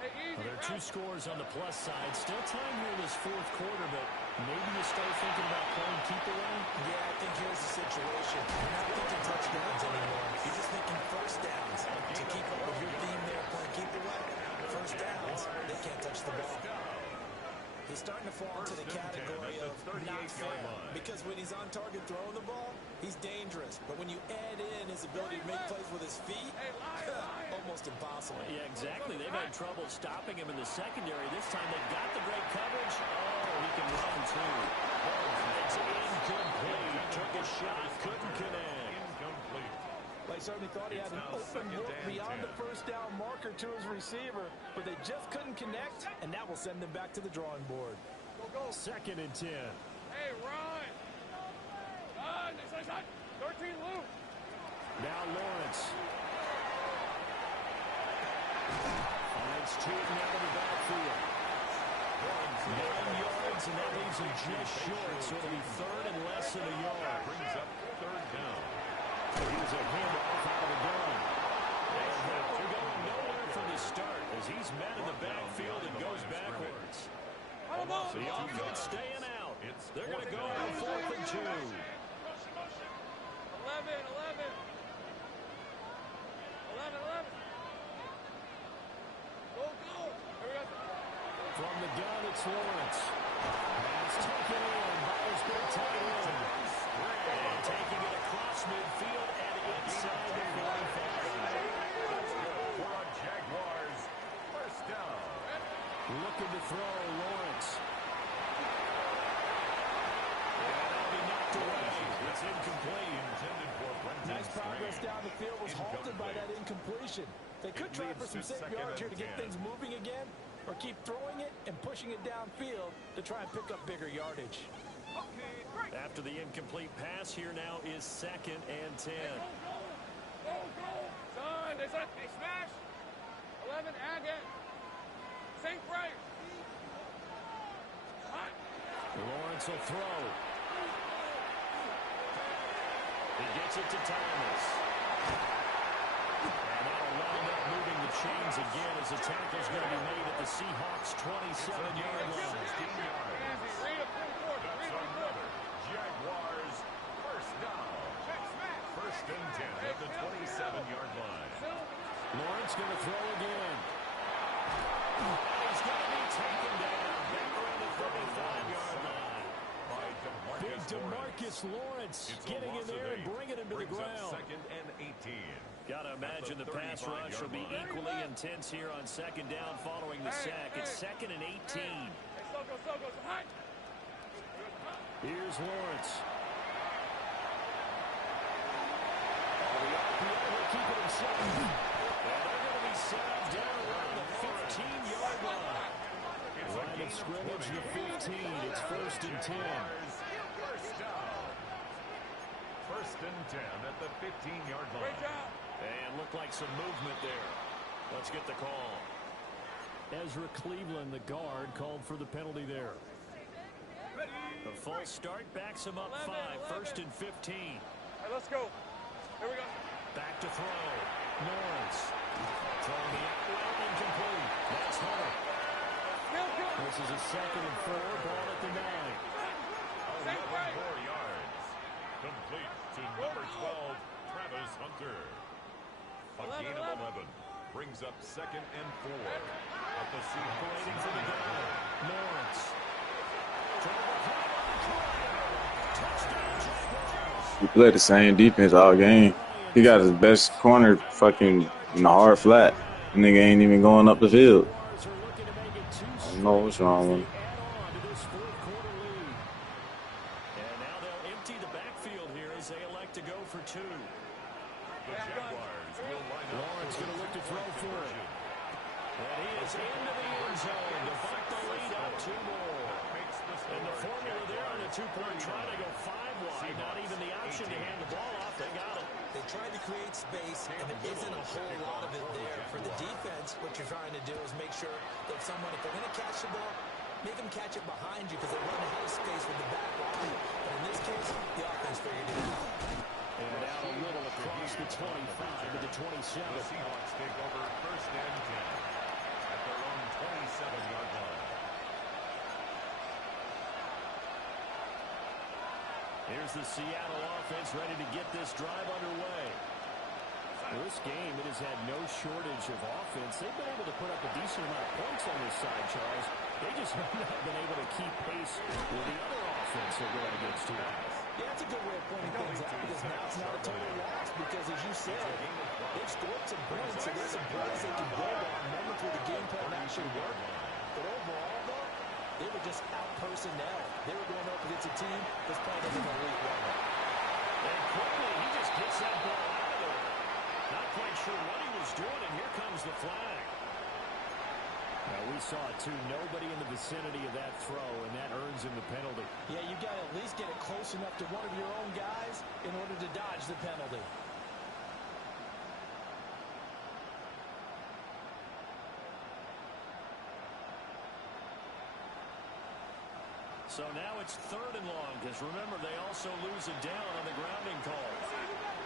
Well, there are 2 scores on the plus side. Still time here in this fourth quarter, but maybe you start thinking about playing keep away? Yeah, I think here's the situation. You're not thinking touchdowns anymore. You're just thinking first downs. To keep up with your theme there, playing keep away. First downs, they can't touch the ball. He's starting to fall into the category of not fair. Because when he's on target throwing the ball, he's dangerous. But when you add in his ability to make plays with his feet, almost impossible. Yeah, exactly. They've had trouble stopping him in the secondary. This time they've got the great coverage. Oh, he can run too. It's incomplete. Took a shot, couldn't connect. Incomplete. They certainly thought he had an open look beyond the first down marker to his receiver, but they just couldn't connect, and that will send them back to the drawing board. Second and 10. Hey, Ron! Ron, it's 13 loose. Now Lawrence. Finds 2 now in the backfield. 9 yards, and that leaves him just short, so it'll be third and less than a yard. Brings up third down. Here's a handoff out of the gun. And they're going nowhere from the start as he's met in the backfield and goes backwards. The offense staying out. They're going to go on 4th and 2. 11. Go. From the gun, it's Lawrence. Pass taken in by his big tight end. And taking it across midfield and inside the 45. For a Jaguars first down. Looking to throw, Lawrence. And that'll be knocked away. It's incomplete. Intended for Brenton Nice progress Strange. down the field was halted by that incompletion. They could try for some safe yards here to get things moving again, or keep throwing it and pushing it downfield to try and pick up bigger yardage. After the incomplete pass, here now is 2nd and 10. Go. Son, they smash. 11, again. St. Brian. Lawrence will throw. He gets it to Thomas. And that'll wind up moving the chains again as the tackle's going to be made at the Seahawks' 27-yard line. 16 yards. That's another Jaguars first down. First and 10 at the 27-yard line. Lawrence going to throw again. He's going to be taken down back around the 35-yard line. Big DeMarcus Lawrence getting in there and bringing him to the ground. Second and 18. Got to imagine the pass rush will be equally intense here on 2nd down following the sack. It's 2nd and 18. Here's Lawrence. The RPO will keep it himself. And they're going to be set up down around the 15-yard line. Line of scrimmage, the 15. It's 1st and 10. First down. First and 10 at the 15-yard line. And looked like some movement there. Let's get the call. Ezra Cleveland, the guard, called for the penalty there. The false start backs him up 5. 1st and 15. right, let's go. Here we go. Back to throw. Lawrence. Throwing the out route incomplete. That's Hunter. This is a 2nd and 4. Ball at the 9. 11 more yards. Complete to number 12, Travis Hunter. A gain of 11 brings up 2nd and 4 at the Seahawks. Waiting for the goal. Lawrence. Touchdown, Jaguars. He played the same defense all game. He got his best corner fucking in the hard flat. The nigga ain't even going up the field. I don't know what's wrong with him. And now they'll empty the backfield here as they elect to go for 2. The Jaguars will line up. Lawrence going to look to throw for it. And he is into the end zone to fight the lead up 2 more. And the formula there on a 2-point try to go 5 wide. Not even the option to hand the ball off. They got it. They tried to create space, and there isn't a whole lot of it there. For the defense, what you're trying to do is make sure that someone, if they're going to catch the ball, make them catch it behind you because they run ahead of space with the back line. But in this case, the offense figured it out. And out a little across the 25 to the 27. The Seahawks take over 1st and 10 at their own 27-yard line. Here's the Seattle offense ready to get this drive underway. This game, it has had no shortage of offense. They've been able to put up a decent amount of points on this side, Charles. They just have not been able to keep pace with the other offense they're going against here. Yeah, that's a good way of pointing things out because now it's not a total loss because, as you said, they've scored some points, so there's some points they can build on moments where the game plan actually worked. But overall, though, they were just out personnel. They were going up against a team that's playing at an elite level. And quickly, he just gets that ball out of there. Not quite sure what he was doing, and here comes the flag. Now, we saw it, too. Nobody in the vicinity of that throw, and that earns him the penalty. Yeah, you got to at least get it close enough to one of your own guys in order to dodge the penalty. So now it's 3rd and long, because remember, they also lose it down on the grounding call.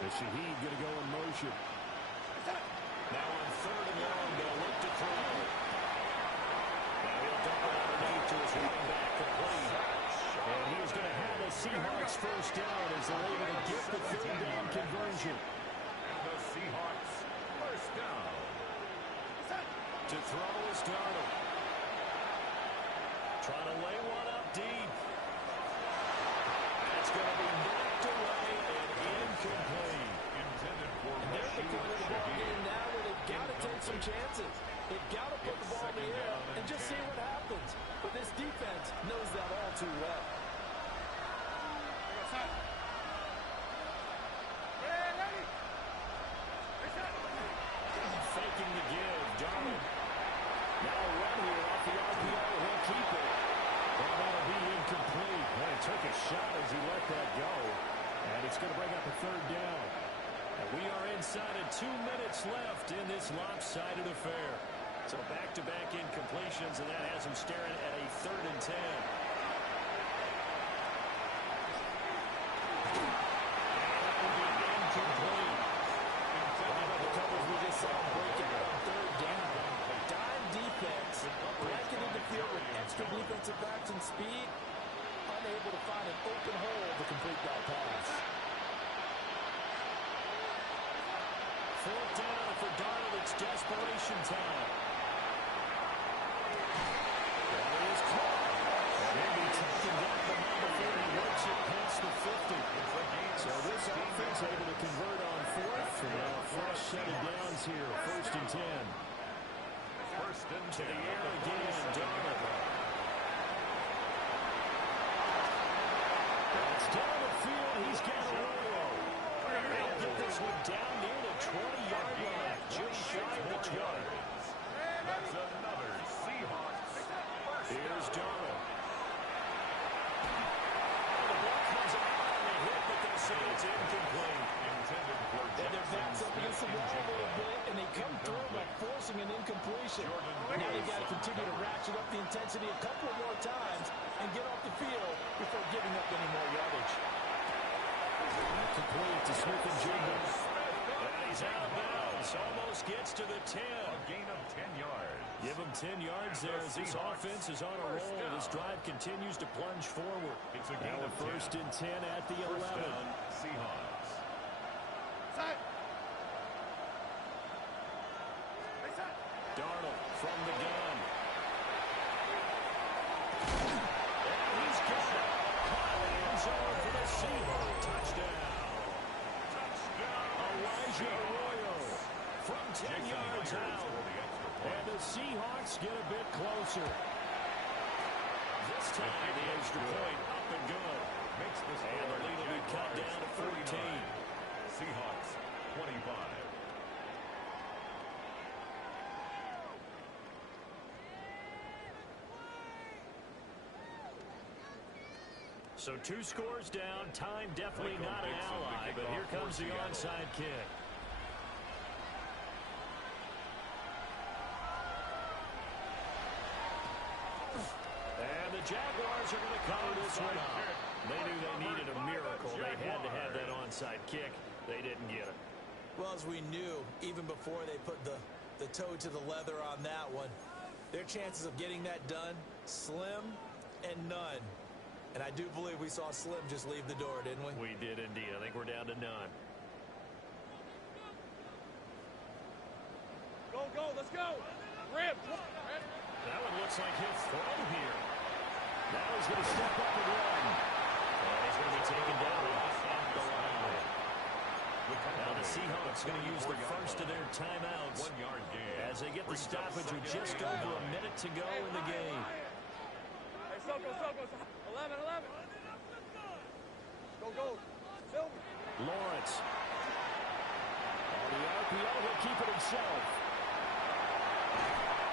The Shaheed going to go in motion. Now on 3rd and long, they'll look to throw. Now he'll dump it underneath to his running back complete. And he is going to have the Seahawks 1st down as they're able to get the 3rd down conversion. And the Seahawks 1st down. To throw is Darnold. Trying to lay one up deep. That's going to be knocked away and incomplete. Intended for They're at the point of the ball game now where they've got to take some chances. They've got to put the ball in the air and just see what happens. But this defense knows that all too well. Faking the give. Darnold. Now a run here off the RPO. He'll keep it. And that'll be incomplete. Well, he took a shot as he let that go. And it's going to bring up a 3rd down. And we are inside of 2 minutes left in this lopsided affair. So back-to-back incompletions, and that has him staring at a 3rd and 10. That will be incomplete. The coverage we just saw breaking up 3rd down. Dime defense, blanketed the field with extra defensive backs and speed, unable to find an open hole to complete that pass. 4th down for Darnold. It's desperation time. That is caught. And he'll be taken down behind the 40. Works it past the 50. So this offense able to convert on 4th. And now a fresh set of downs here. 1st and 10. 1st and 10. To the air again. Darnold. That's down the field. He's got a roll. They'll get this one down near the 20-yard line. Just shy of the 20. That's another Seahawks 1st. Here's Darnold. The ball comes out on the hit, but they say it's incomplete. Intended for And they're backs up against the wall a little bit, and they come through by forcing an incompletion. Now they've got to continue to ratchet up the intensity a couple of more times and get off the field before giving up any more yardage. complete to Smith-Njigba. And he's out of bounds. Almost gets to the 10. A gain of 10 yards. Give him 10 yards there as this offense is on a roll. This drive continues to plunge forward. It's a gain of 1st and 10 at the 11. First down, Seahawks. Darnold from the gun. And he's got it. Caught in the end zone for the Seahawks. Touchdown. Elijah Arroyo from 10 yards out. And the Seahawks get a bit closer. This time the extra point up and good. Makes the And the lead will be cut down to 14. Seahawks 25. So 2 scores down. Time definitely not an ally, but here comes the onside kick. And the Jaguars are going to cover this one up. They knew they needed a miracle. They had to have that onside kick. They didn't get it. Well, as we knew, even before they put the toe to the leather on that one, their chances of getting that done, slim and none. And I do believe we saw Slim just leave the door, didn't we? We did indeed. I think we're down to none. Go, let's go. Rip. That one looks like he'll throw here. Now he's going to step up and run. And he's going to be taken down off at the line. Now the Seahawks going to use the first of their timeouts 1 yard gain. as they get the stoppage with just over a minute to go in the game. Hey, Soko. 11. Go. Silver. Lawrence. On the RPO, he'll keep it himself.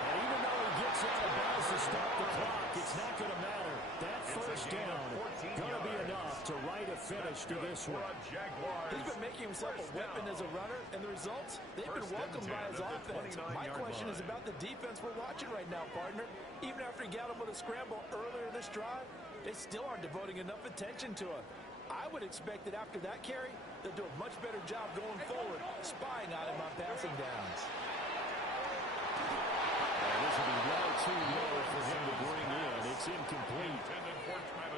And even though he gets out of bounds to stop the clock, it's not going to matter. That first down going to be enough to write a finish to this one. He's been making himself a weapon as a runner, and the results, they've been welcomed by his offense. My question is about the defense we're watching right now, partner. Even after he got him with a scramble earlier this drive, they still aren't devoting enough attention to him. I would expect that after that carry, they'll do a much better job going forward, spying on him on passing downs. And this will be well too low for him to bring in. It's incomplete.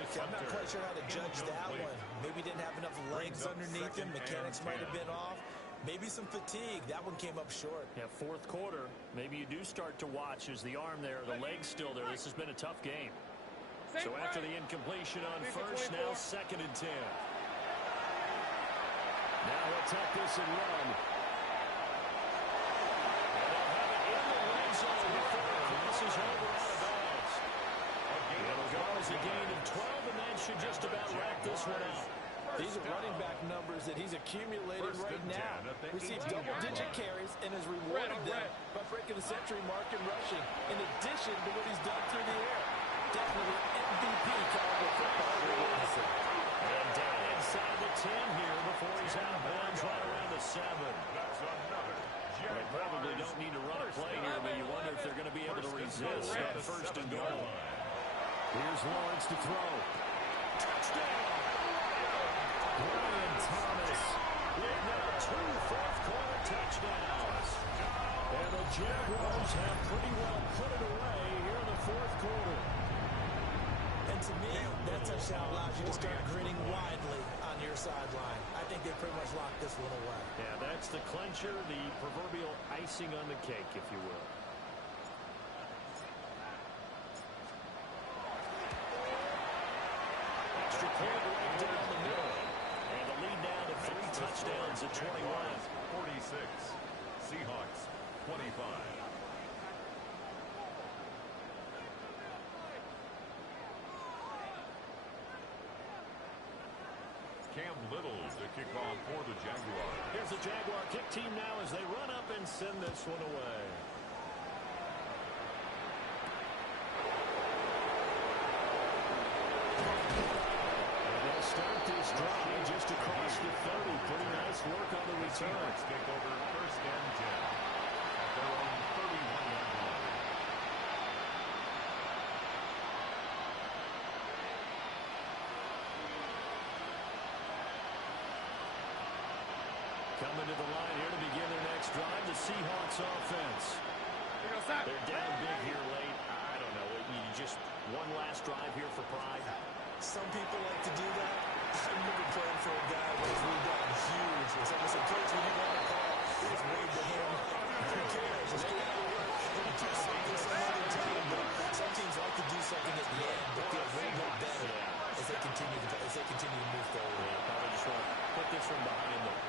I'm not quite sure how to judge that one. Maybe didn't have enough legs underneath him. Mechanics might have been off. Maybe some fatigue. That one came up short. Yeah, 4th quarter. Maybe you do start to watch as the arm there, the leg's still there. This has been a tough game. So after the incompletion on first, now 2nd and 10. Now he'll take this and run. And they'll have it in the red zone before it crosses over out of bounds. It'll go as a gain of 12, and that should just about wrap this one out. These are running back numbers that he's accumulated right now. Received double-digit carries and has rewarded them by breaking the century mark in rushing, in addition to what he's done through the air. Definitely MVP caliber football we're witnessing. And down inside the 10 here before he's out of bounds right around the 7. They probably don't need to run a play here, but you wonder if they're going to be able to resist that 1st and goal. Here's Lawrence to throw. Touchdown! Brian Thomas with now 2 fourth-quarter touchdowns. And the Jaguars have pretty well put it away here in the 4th quarter. And to me, that touchdown allows you to start grinning widely on your sideline. I think they pretty much locked this one away. Yeah, that's the clincher, the proverbial icing on the cake, if you will. Extra point right down the middle. And the lead now to 3 touchdowns at 21. 46. Seahawks 25. Cam Little to kick off for the Jaguars. Here's the Jaguar kick team now as they run up and send this one away. And they'll start this drive just across the 30. Pretty nice work on the return. Seahawks take over 1st and 10 at their own 31-yard line. Coming to the line here to begin their next drive, the Seahawks offense. They're down big here late. I don't know. You just one last drive here for pride. Some people like to do that. I remember playing for a guy who was really down huge. And someone said, Coach, what do you want to call? He just waved to him. Who cares? Just get out of work. Do something some other time. But some teams like to do something at the end that feels a little bit better as they continue to move forward. Yeah, probably just want to put this one behind them.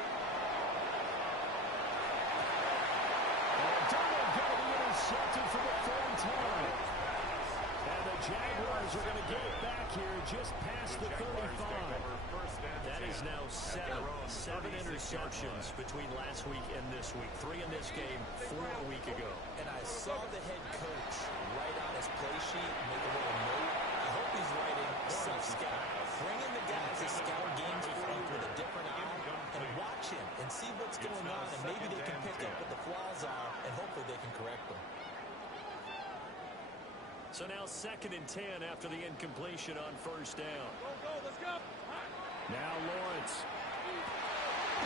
And Donald going to be intercepted for the third time. And the Jaguars are going to get it back here just past the 35. That is now seven interceptions between last week and this week. 3 in this game, 4 a week ago. And I saw the head coach write on his play sheet, make a little note. I hope he's writing self-scout. Bring in the guys that scout games for you with a different eye and watch him and see what's going on. And maybe they can pick up what the flaws are and hopefully they can correct them. So now 2nd and 10 after the incompletion on first down. Let's go. Now Lawrence.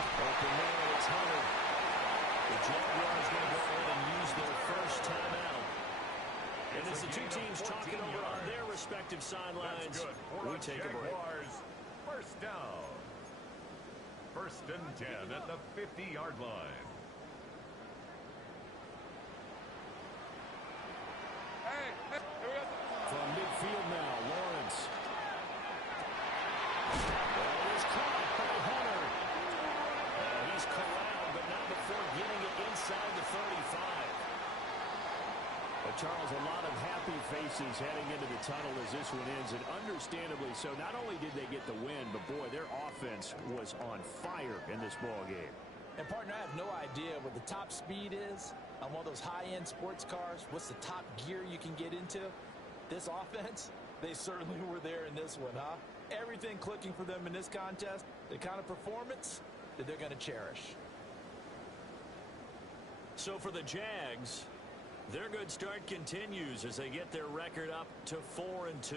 Open man, it's Hunter. The Jaguars going to go ahead and use their first timeout. And as the two teams talking over on their respective sidelines, we take a break. First down. 1st and 10 at the 50-yard line. From midfield now, Lawrence. Ball is caught by Hunter. He's corralled, but not before getting it inside the 35. But Charles, a lot of happy faces heading into the tunnel as this one ends, and understandably so. Not only did they get the win, but boy, their offense was on fire in this ball game. And, partner, I have no idea what the top speed is on one of those high-end sports cars. What's the top gear you can get into? This offense, they certainly were there in this one, huh? Everything clicking for them in this contest, the kind of performance that they're going to cherish. So for the Jags, their good start continues as they get their record up to 4-2.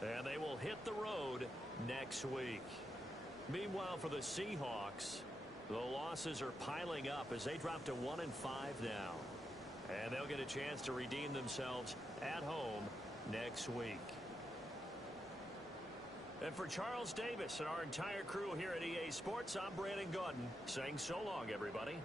And they will hit the road next week. Meanwhile, for the Seahawks, the losses are piling up as they drop to 1-5 now. And they'll get a chance to redeem themselves at home next week. And for Charles Davis and our entire crew here at EA Sports, I'm Brandon Gaudin saying so long, everybody.